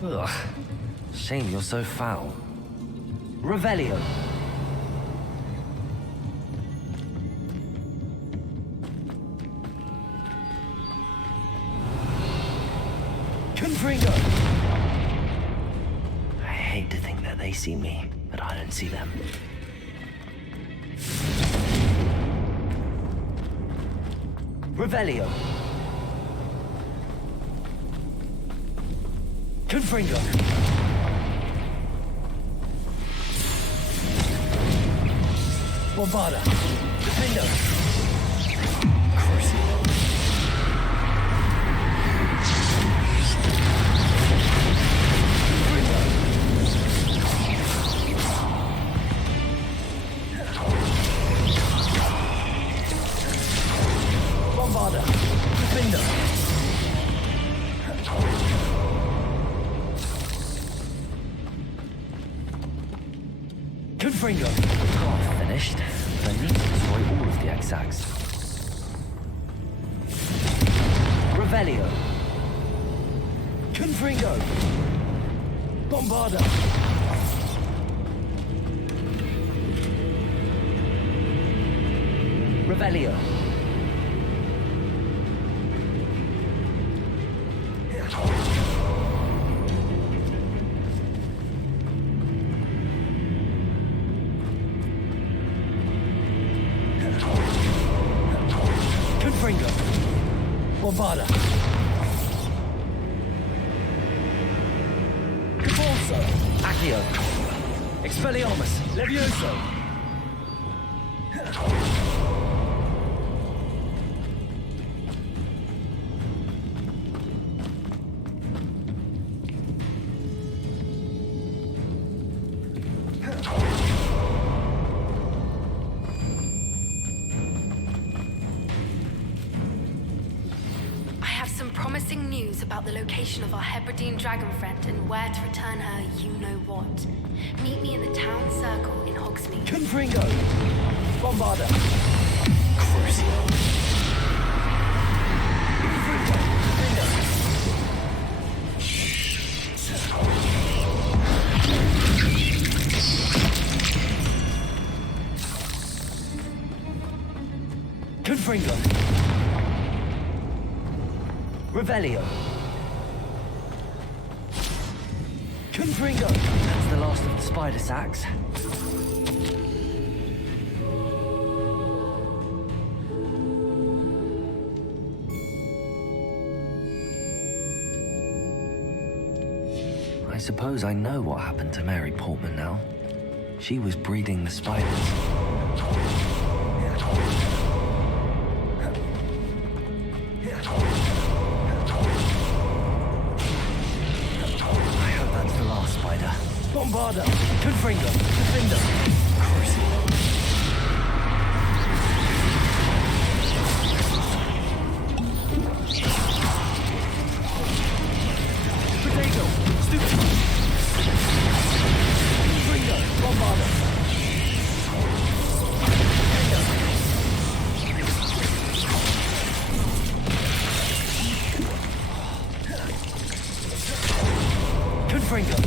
Ugh. Shame you're so foul. Revelio! Confringo! I hate to think that they see me, but I don't see them. Revelio! Confringo! Bombarda! Defendo! Crucible! Bombarda! Defendo! Confringo! Half finished. I need to destroy all of the exacts. Revelio! Confringo! Bombarda! Revelio! Confringo! Bombarda! Cabalso! Accio! Expelliarmus! Levioso! pressing news about the location of our Hebridean dragon friend and where to return her you-know-what. Meet me in the town circle in Hogsmeade. Confringo! Bombarda! Crucio! Confringo! Revelio! Confringo! That's the last of the spider sacks. I suppose I know what happened to Mary Portman now. She was breeding the spiders. I hope that's the last spider. Bombarda! Confringo! Defender! Crucio! Potato! Stupid! Confringo! Bombarda! Confringo!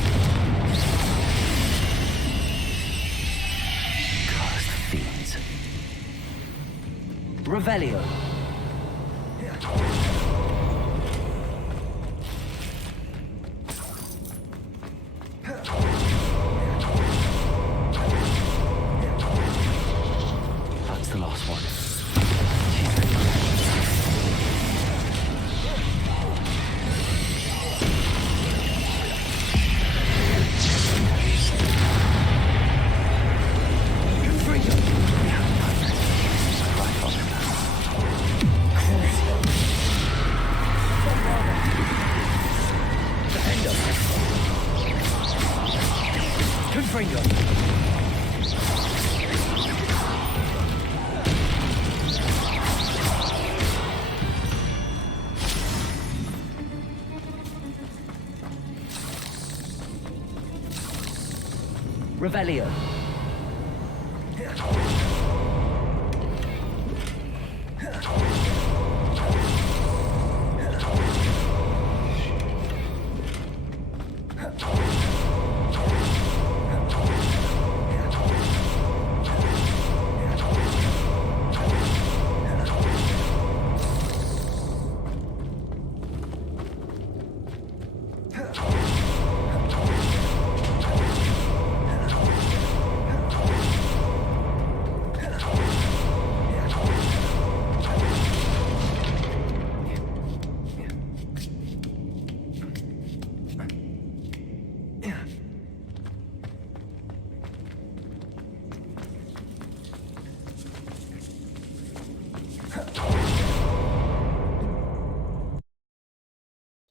Cursed fiends. Revelio! That's the last one. Confringo! Revelio!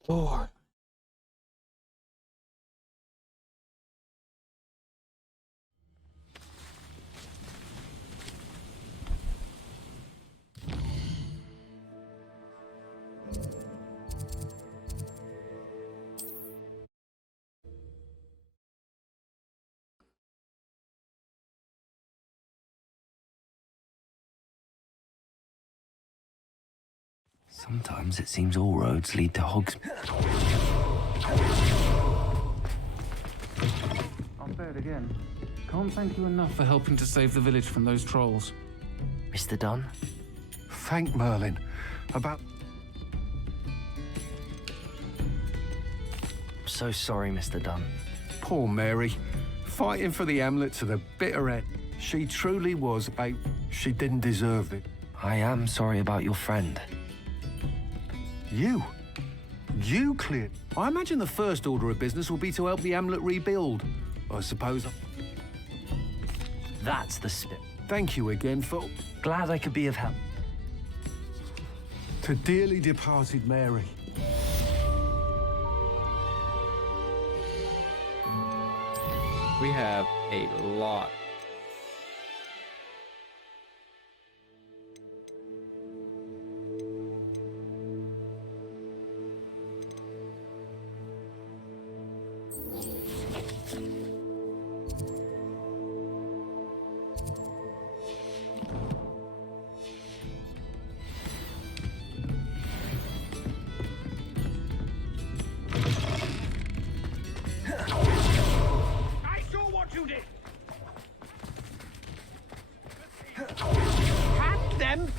Lord. Sometimes it seems all roads lead to Hogsmeade. I'll say it again. Can't thank you enough for helping to save the village from those trolls. Mr. Dunn? Thank Merlin. About... I'm so sorry, Mr. Dunn. Poor Mary. Fighting for the amulet to the bitter end. She truly was a... She didn't deserve it. I am sorry about your friend. You cleared. I imagine the first order of business will be to help the amulet rebuild. I suppose. That's the spirit. Thank you again for... Glad I could be of help. To dearly departed Mary. We have a lot.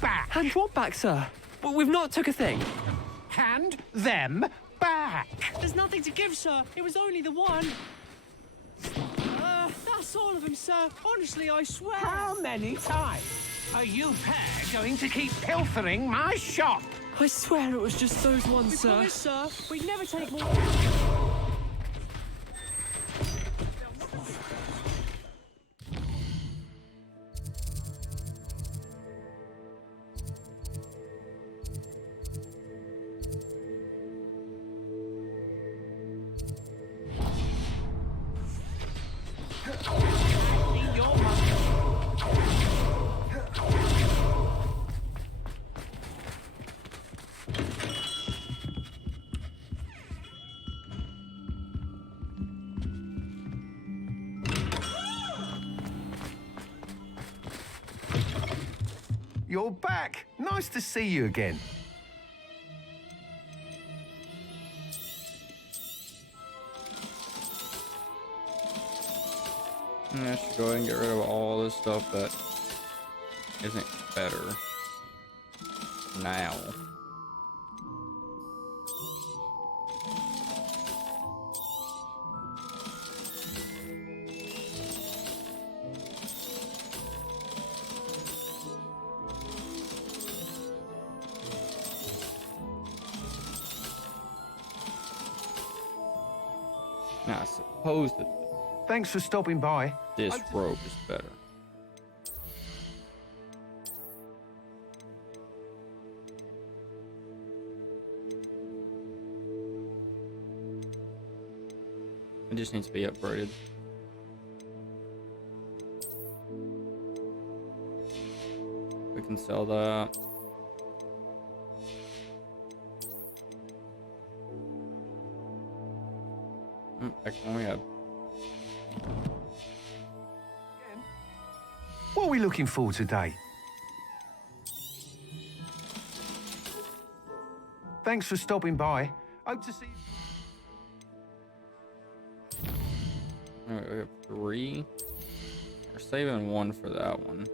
back. Hand what back, sir? Well, we've not took a thing. Hand them back. There's nothing to give, sir. It was only the one. That's all of them, sir. Honestly, I swear. How many times are you pair going to keep pilfering my shop? I swear it was just those ones, sir. Promise, sir. We'd never take more. You're back. Nice to see you again. I should go ahead and get rid of all this stuff that isn't better now. Now, I suppose that Thanks for stopping by. this rope is better. It just needs to be upgraded. We can sell that. Back when we had. What are we looking for today? Thanks for stopping by. Hope to see you. Alright, we have 3. We're saving 1 for that one.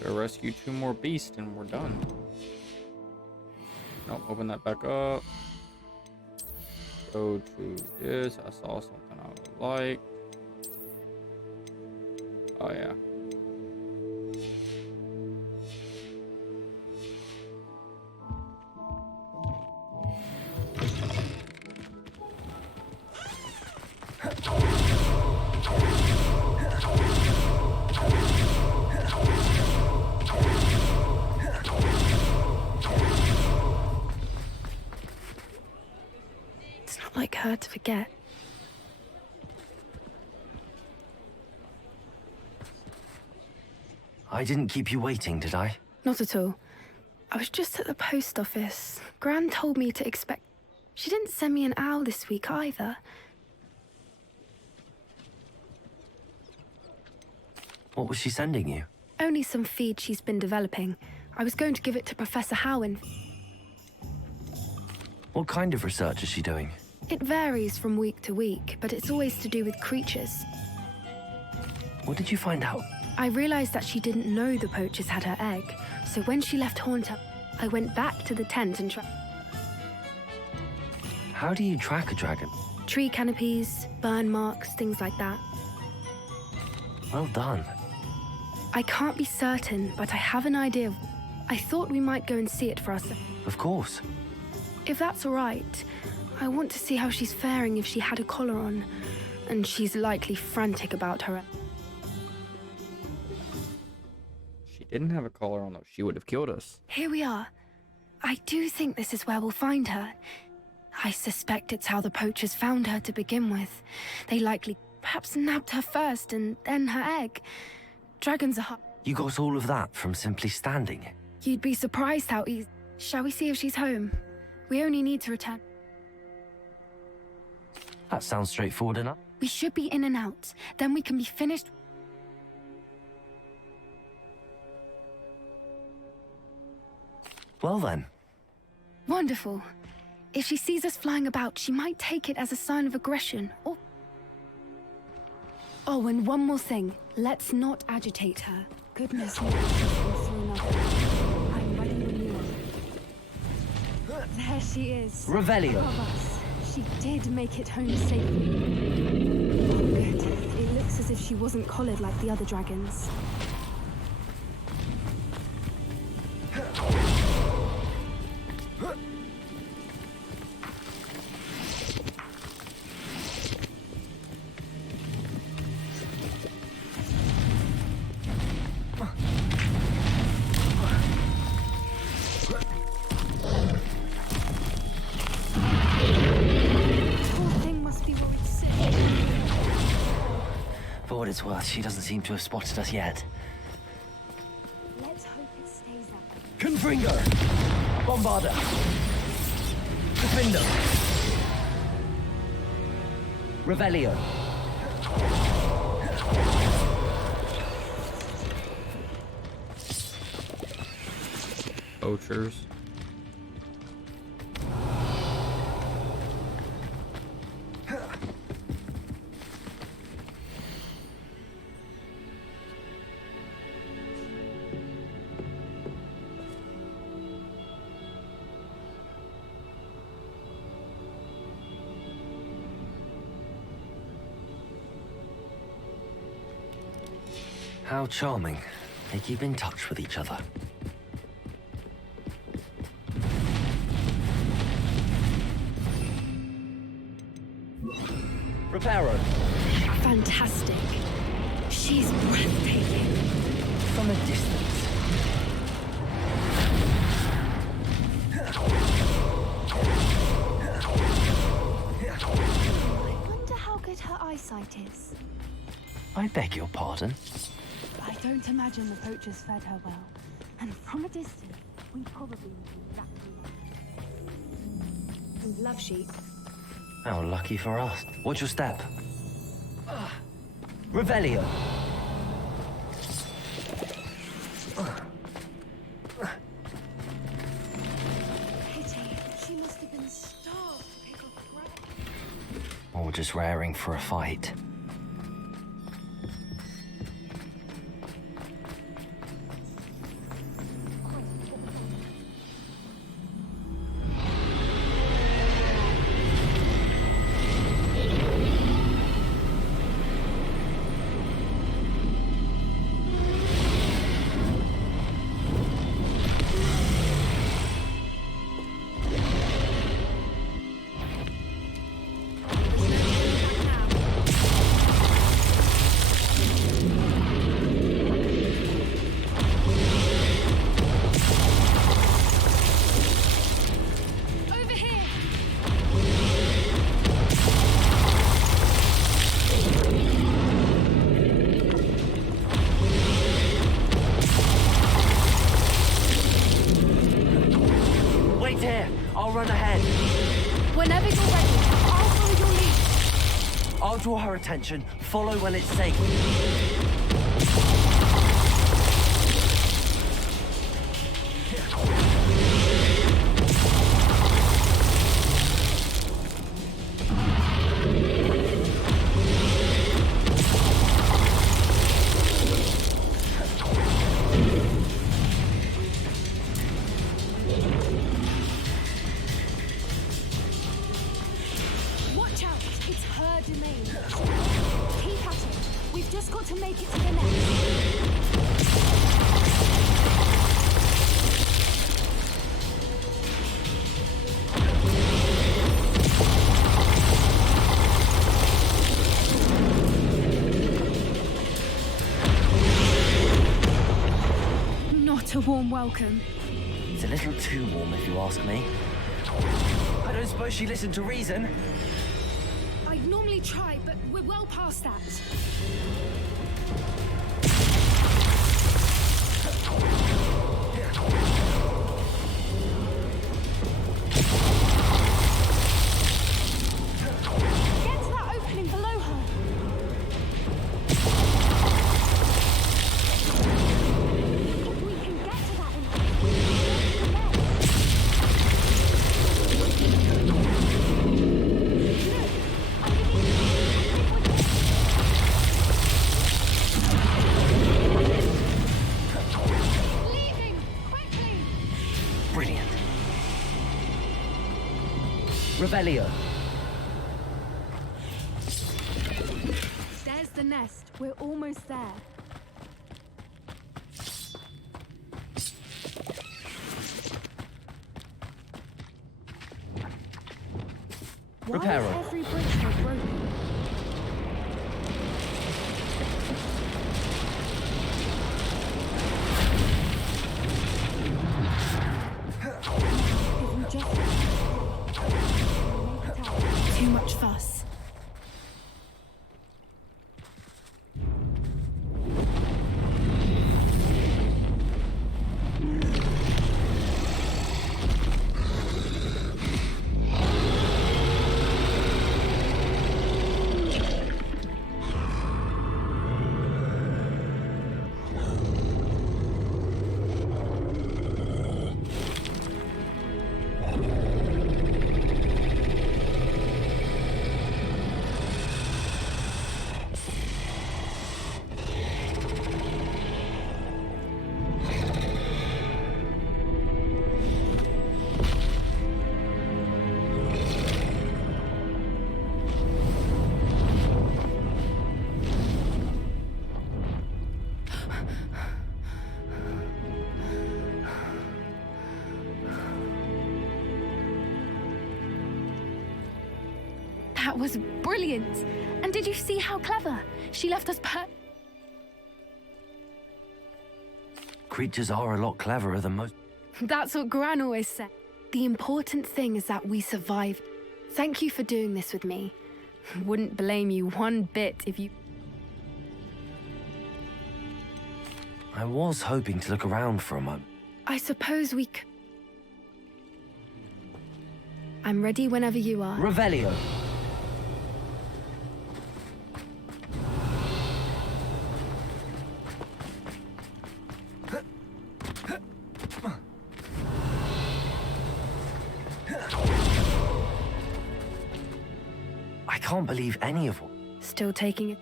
Gotta rescue 2 more beasts and we're done. Nope, open that back up. Go to this. I saw something I would like. Oh yeah. It's not like her to forget. I didn't keep you waiting, did I? Not at all. I was just at the post office. Gran told me to expect... She didn't send me an owl this week either. What was she sending you? Only some feed she's been developing. I was going to give it to Professor Howen. What kind of research is she doing? It varies from week to week, but it's always to do with creatures. What did you find out? I realized that she didn't know the poachers had her egg, so when she left Haunter, I went back to the tent and tried. How do you track a dragon? Tree canopies, burn marks, things like that. Well done. I can't be certain, but I have an idea. I thought we might go and see it for ourselves. Of course. If that's all right, I want to see how she's faring if she had a collar on, and she's likely frantic about her. She didn't have a collar on though. She would have killed us. Here we are. I do think this is where we'll find her. I suspect it's how the poachers found her to begin with. They likely perhaps nabbed her first and then her egg. Dragons are hard. You got all of that from simply standing? You'd be surprised how easy. Shall we see if she's home? We only need to return. That sounds straightforward enough. We should be in and out. Then we can be finished. Well then. Wonderful. If she sees us flying about, she might take it as a sign of aggression, or... Oh, and one more thing. Let's not agitate her. Goodness knows she's been through enough. I'm ready when you are. There she is. Revelio. Of us. She did make it home safely. Oh, good. It looks as if she wasn't collared like the other dragons. For what it's worth, she doesn't seem to have spotted us yet. Let's hope it stays that way. Confringo! Bombarda! Defender! Revelio! Poachers. How charming. They keep in touch with each other. Reparo. Fantastic. She's breathtaking. From a distance. I wonder how good her eyesight is. I beg your pardon? I don't imagine the poachers fed her well. And from a distance, we probably knew exactly what. And love sheep. How lucky for us. What's your step? Revelio. Pity. She must have been starved to pick up bread. Or just raring for a fight. I'll run ahead. Whenever you're ready, I'll follow your lead. I'll draw her attention. Follow when it's safe. Watch out, it's her domain. Keep at it. We've just got to make it to the next. Not a warm welcome. It's a little too warm, if you ask me. I don't suppose she listened to reason. I'd normally try, but we're well past that. Get to that opening below her. If we can get to that Brilliant. Revelio. There's the nest. We're almost there. Why Reparo. is every bridge so broken? If we just too much fuss. That was brilliant. And did you see how clever? She left us Creatures are a lot cleverer than most. That's what Gran always said. The important thing is that we survived. Thank you for doing this with me. Wouldn't blame you one bit if you... I was hoping to look around for a moment. I suppose we could... I'm ready whenever you are. Revelio. I can't believe any of what... Still taking it?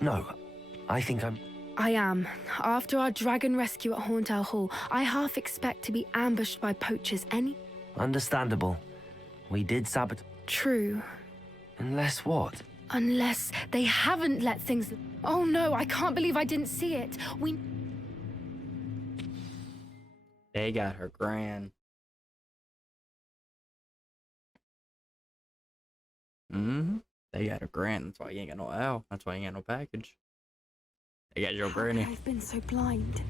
No, I think I'm... I am. After our dragon rescue at Hauntow Hall, I half expect to be ambushed by poachers any... Understandable. We did sabotage... True. Unless what? Unless they haven't let things... Oh no, I can't believe I didn't see it. We... They got her grand. They got her grand. That's why you ain't got no owl. That's why you ain't got no package. They got your granny. I've been so blind.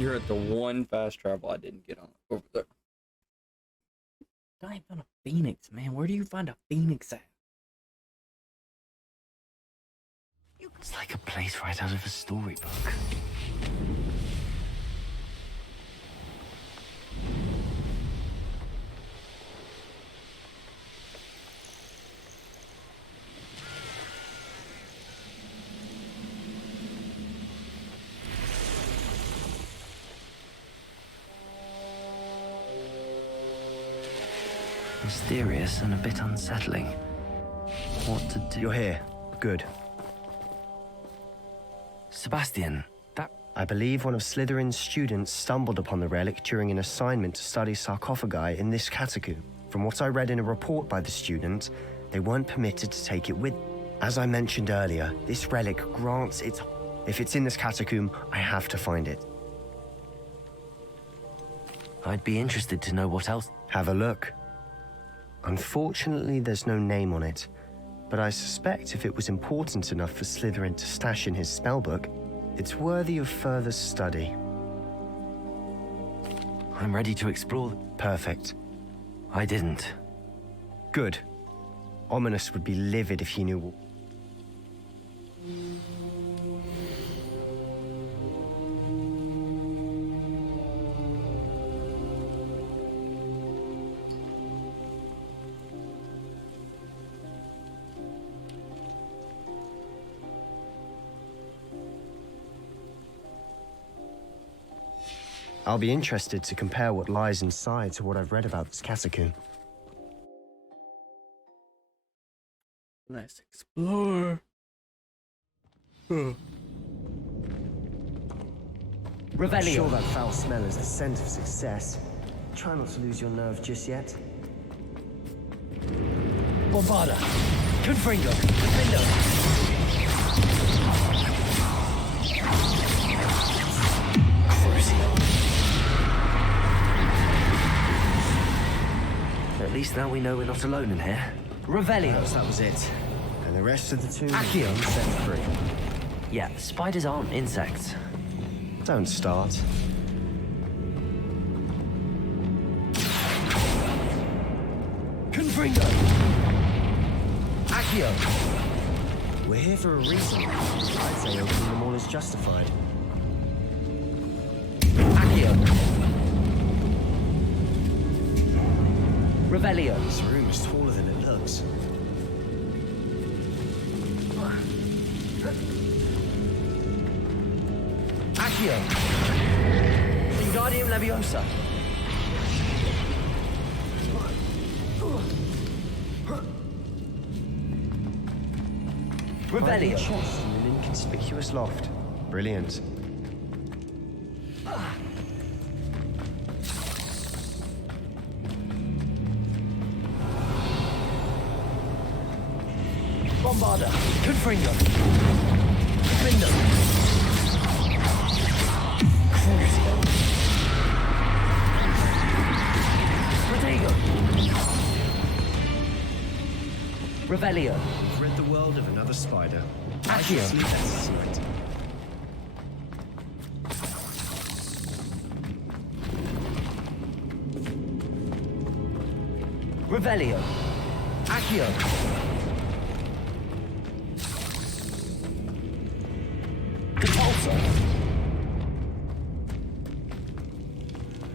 You're at the one fast travel I didn't get on over there. I ain't found a phoenix, man. Where do you find a phoenix at? It's like a place right out of a storybook. Mysterious and a bit unsettling. What to do? You're here. Good. Sebastian, that... I believe one of Slytherin's students stumbled upon the relic during an assignment to study sarcophagi in this catacomb. From what I read in a report by the student, they weren't permitted to take it with. As I mentioned earlier, this relic grants its... If it's in this catacomb, I have to find it. I'd be interested to know what else. Have a look. Unfortunately, there's no name on it, but I suspect if it was important enough for Slytherin to stash in his spellbook, it's worthy of further study. I'm ready to explore. Perfect. I didn't. Good. Ominous would be livid if he knew. I'll be interested to compare what lies inside to what I've read about this catacomb. Let's explore. Revelio. I'm sure that foul smell is the scent of success. Try not to lose your nerve just yet. Bombarda. Confringo. Confrindo. At least now we know we're not alone in here. Revelio. Perhaps that was it. And the rest of the tomb Accio. is set free. Yeah, spiders aren't insects. Don't start. Confringo. Accio. We're here for a reason. I'd say opening them all is justified. Accio. Revelio. This room is taller than it looks. Accio. Wingardium Leviosa. Revelio. Chest in an inconspicuous loft. Brilliant. Bombarda. Confringo. Confrindo. Crucio. Protego. Revelio. We've rid the world of another spider. Accio. See that's a secret. Revelio. Accio.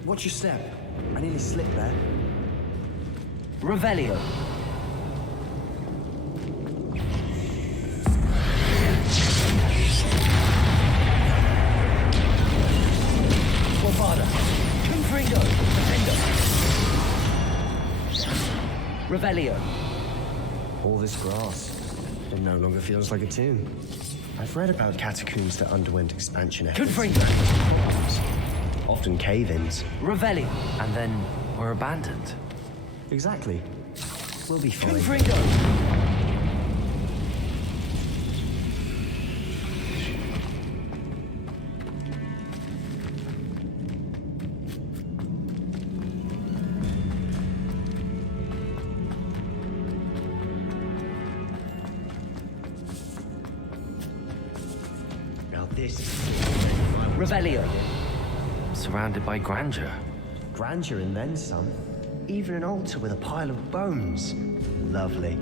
Watch your step. I nearly slipped there. Revelio. Bombarda. Confringo. Defendo. Revelio. All this grass. It no longer feels like a tomb. I've read about catacombs that underwent expansion efforts. Confringo. Often cave-ins. Revelio. And then were abandoned. Exactly. We'll be fine. Confringo. Now this is... Revelio. Surrounded by grandeur. Grandeur and then some. Even an altar with a pile of bones. Lovely.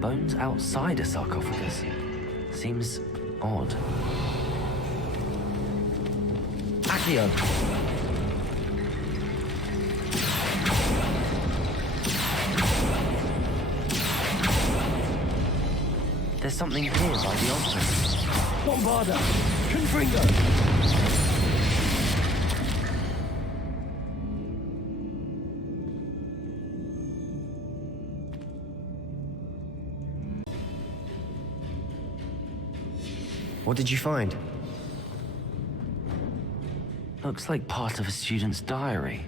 Bones outside a sarcophagus. Seems odd. Accio. There's something here by the altar. Bombarda! Confringo! What did you find? Looks like part of a student's diary.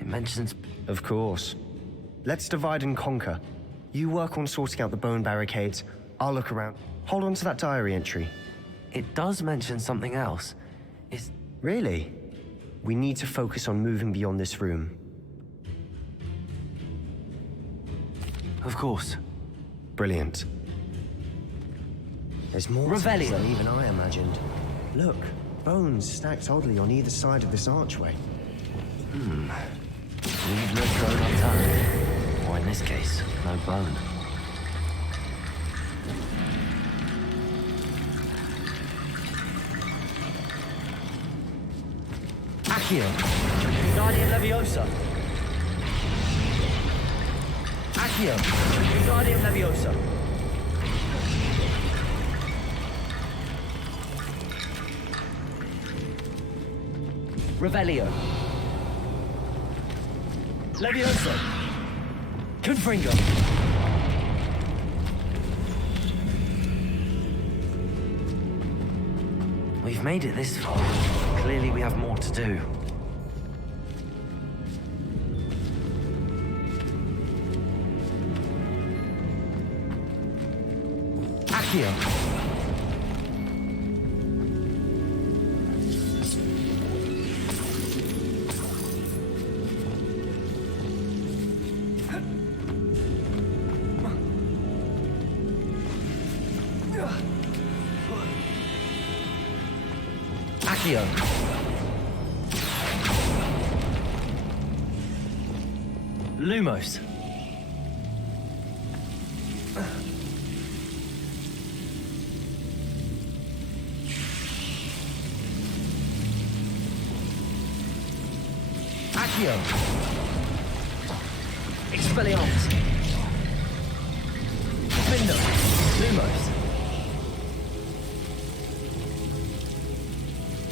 It mentions Of course. Let's divide and conquer. You work on sorting out the bone barricades. I'll look around. Hold on to that diary entry. It does mention something else. Really? We need to focus on moving beyond this room. Of course. Brilliant. There's more to this than even I imagined. Look, bones stacked oddly on either side of this archway. Leave no stone unturned. Or in this case, no bone. Accio! Guardian Leviosa! Accio! Guardian Leviosa! Revelio! Leviosa! Confringo! We've made it this far. Clearly we have more to do. Accio! Accio! Lumos! Accio! Expelliarmus! Findo! Lumos!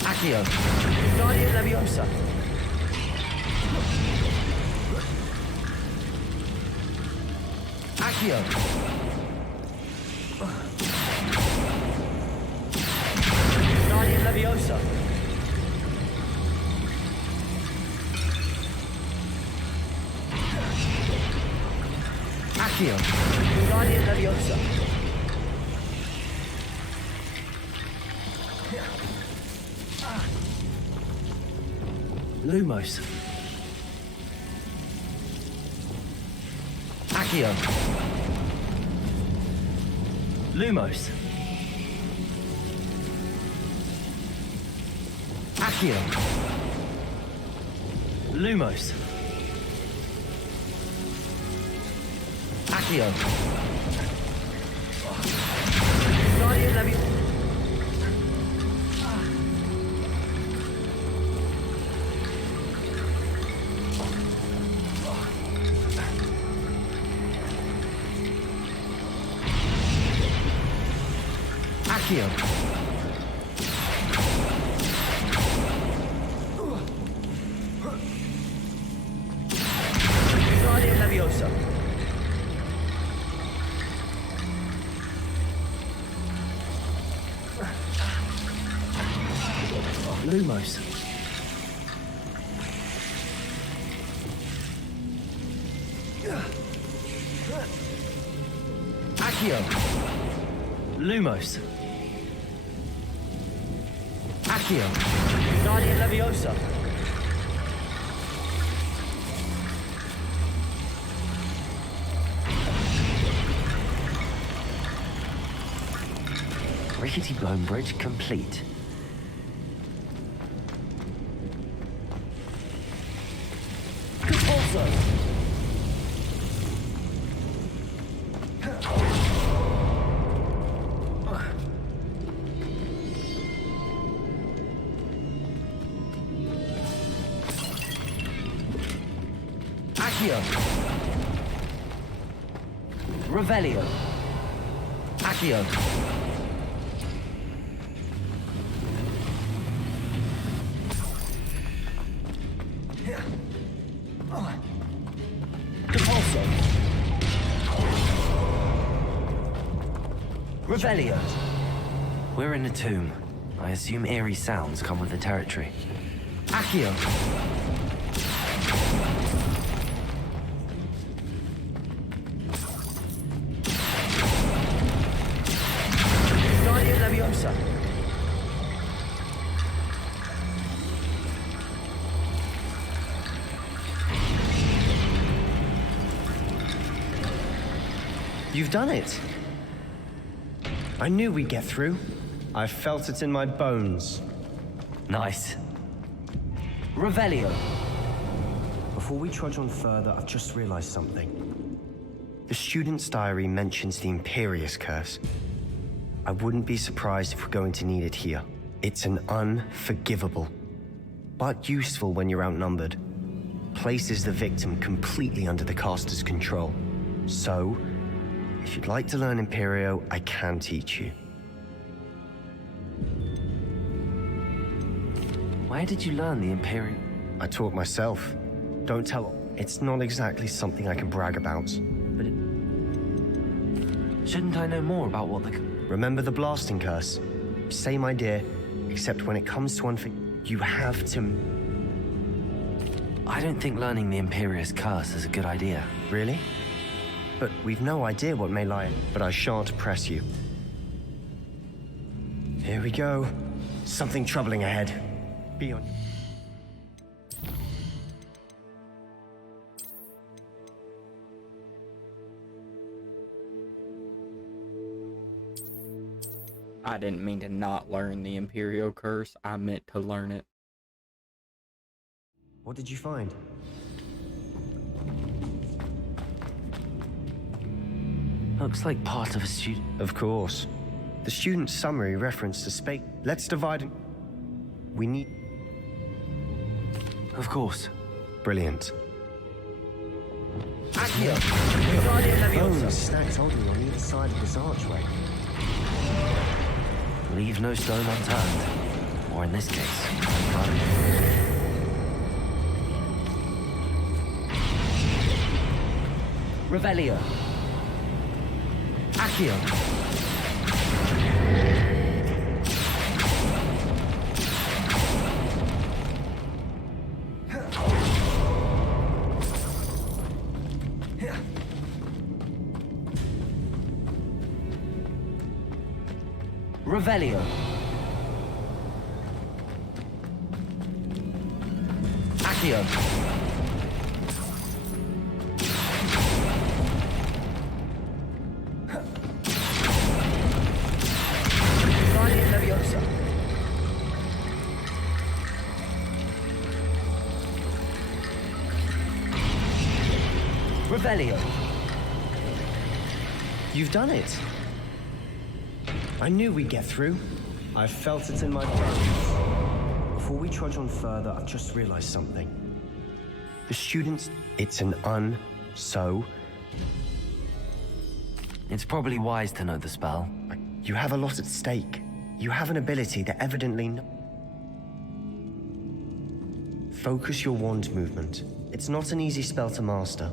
Accio! Guardian Leviosa! Accio! Guardian Leviosa! Accio! Guardian Leviosa! Lumos. Accio. Lumos. Accio. Lumos. Accio. Guardian Leviosa. Accio. Guardian Leviosa. Lumos. Accio. Lumos. Accio. Guardian Leviosa. Rickety Bone Bridge complete. Compulso. Accio. Revelio. Accio. Compulso. Revelio. We're in a tomb. I assume eerie sounds come with the territory. Accio. You've done it. I knew we'd get through. I felt it in my bones. Nice. Revelio. Before we trudge on further, I've just realized something. The student's diary mentions the Imperious Curse. I wouldn't be surprised if we're going to need it here. It's an unforgivable, but useful when you're outnumbered. Places the victim completely under the caster's control. So, if you'd like to learn Imperio, I can teach you. Where did you learn the Imperio? I taught myself. Don't tell. It's not exactly something I can brag about. But shouldn't I know more about what the... Remember the blasting curse? Same idea, except when it comes to you have to... I don't think learning the Imperious Curse is a good idea. Really? But we've no idea what may lie. But I shan't press you. Here we go. Something troubling ahead. Be on. I didn't mean to not learn the Imperial Curse. I meant to learn it. What did you find? Looks like part of a student. Of course. The student's summary referenced to space. Let's divide and... We need... Of course. Brilliant. Accio! Bones stacked oddly on either side of this archway. Leave no stone unturned. Or in this case, unturned. Revelio. Accio. Revelio. Accio. Guardian Leviosa. Revelio. You've done it. I knew we'd get through. I felt it in my bones. Before we trudge on further, I've just realized something. The students... It's an so... It's probably wise to know the spell. You have a lot at stake. You have an ability that evidently... Focus your wand movement. It's not an easy spell to master.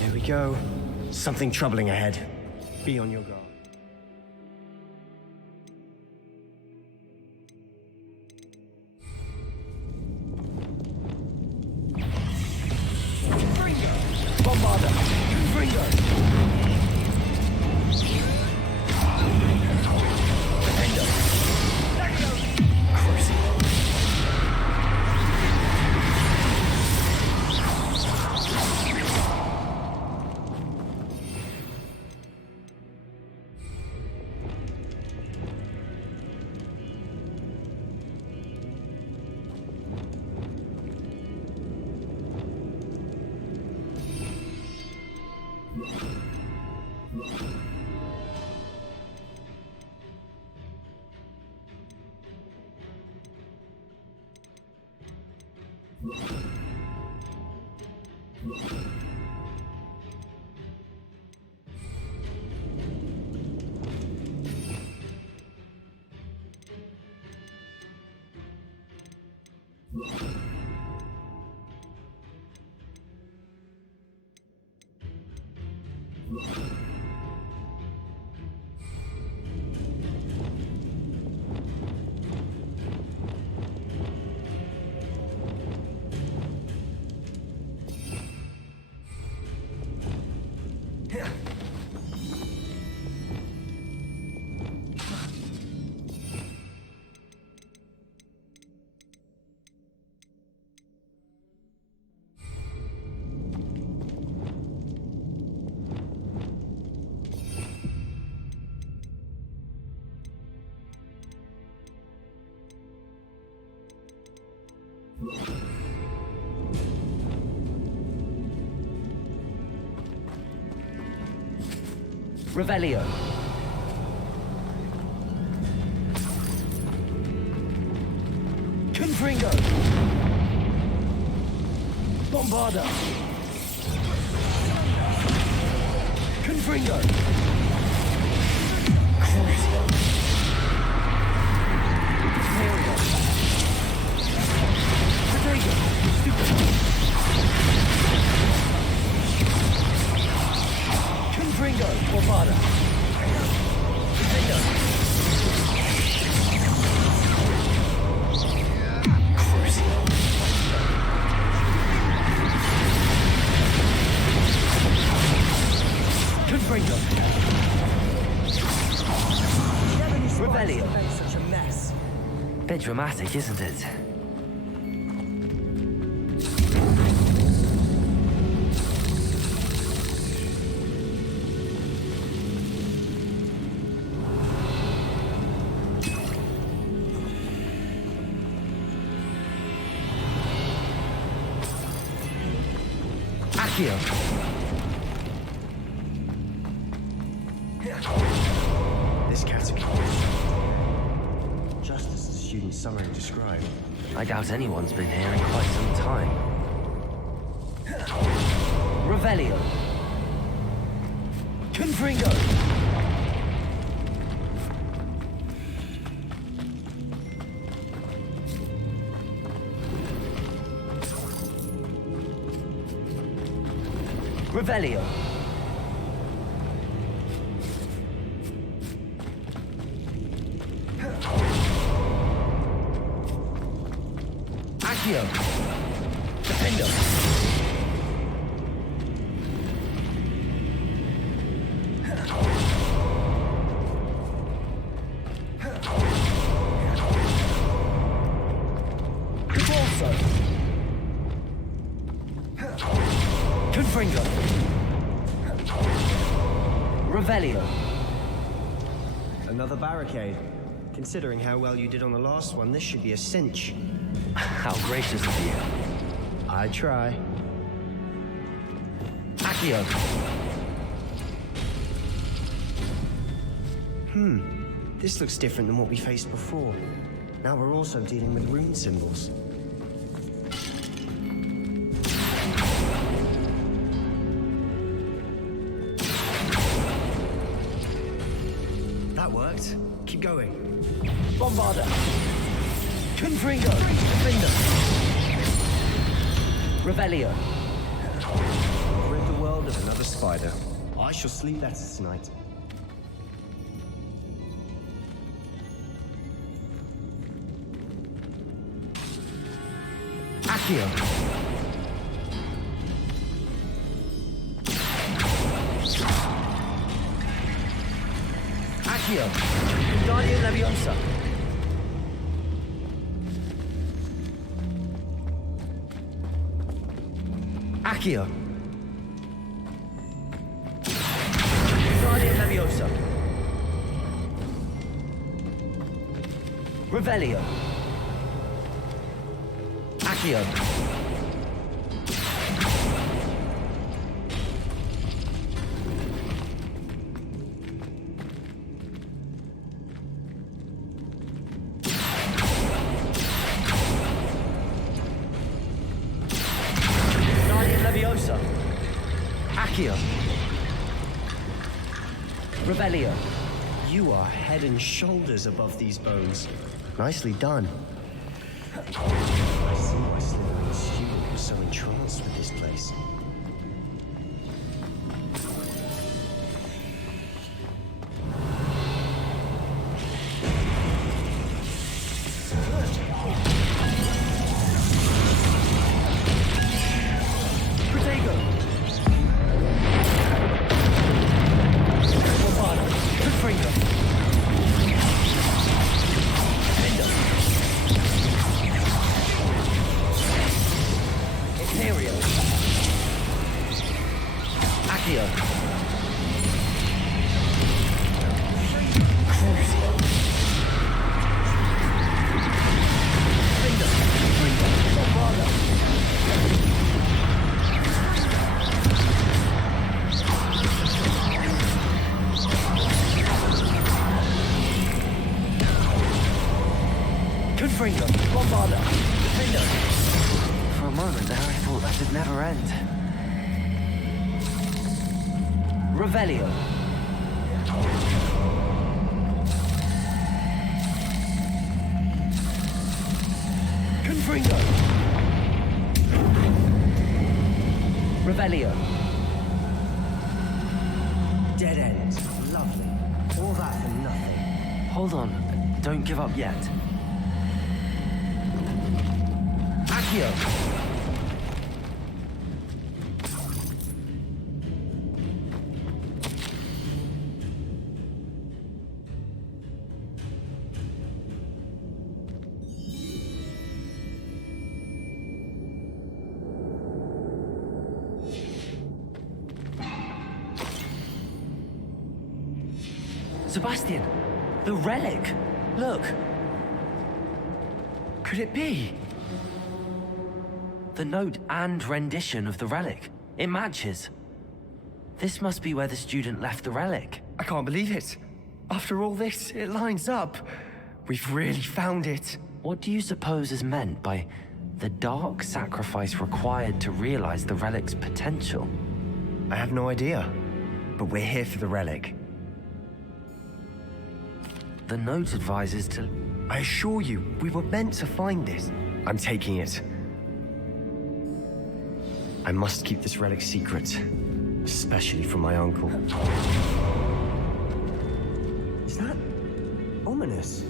Here we go. Something troubling ahead. Be on your guard. Revelio. Confringo. Bombarda. Confringo. Crucio. Imperial. Protego. Confringo. Bombarda. Protego. Confringo. Revelio. Such a mess. Bit dramatic, isn't it? Accio. This category. Just as the student summary described. I doubt anyone's been here in quite some time. Revelio. Confringo. Revelio. Accio. Defendo. Convulso. Confringo. Revelio. Another barricade. Considering how well you did on the last one, this should be a cinch. How gracious of you. I try. Accio. This looks different than what we faced before. Now we're also dealing with rune symbols. That worked. Keep going. Bombarda. Confringo. Defender. Revelio. Rid the world of another spider. I shall sleep better tonight. Accio. Accio. Guardian Leviosa. Accio. Guardian Leviosa. Revelio. Accio. Leviosa. Accio. Revelio. You are head and shoulders above these bones. Nicely done. I see why Slytherin's student was so entranced with this place. Confringo, Bombarda, Defender. For a moment there, I thought that would never end. Revelio. Confringo. Revelio. Dead end. Lovely. All that for nothing. Hold on. Don't give up yet. Accio. Sebastian, the relic. Look. Could it be? The note and rendition of the relic. It matches. This must be where the student left the relic. I can't believe it. After all this, it lines up. We've really found it. What do you suppose is meant by the dark sacrifice required to realize the relic's potential? I have no idea, but we're here for the relic. The note advises to... I assure you, we were meant to find this. I'm taking it. I must keep this relic secret, especially from my uncle. Is that ominous?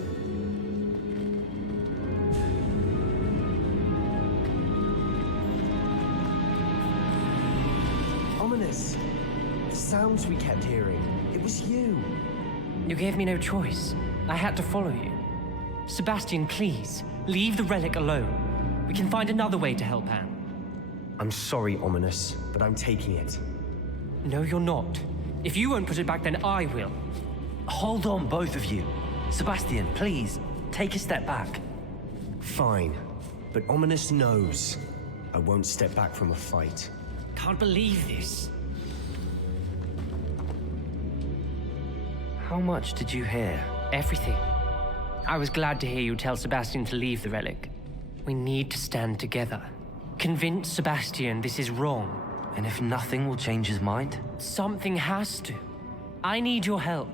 Ominous. The sounds we kept hearing. It was you. You gave me no choice. I had to follow you. Sebastian, please, leave the relic alone. We can find another way to help Anne. I'm sorry, Ominous, but I'm taking it. No, you're not. If you won't put it back, then I will. Hold on, both of you. Sebastian, please, take a step back. Fine, but Ominous knows I won't step back from a fight. Can't believe this. How much did you hear? Everything. I was glad to hear you tell Sebastian to leave the relic. We need to stand together. Convince Sebastian this is wrong. And if nothing will change his mind? Something has to. I need your help.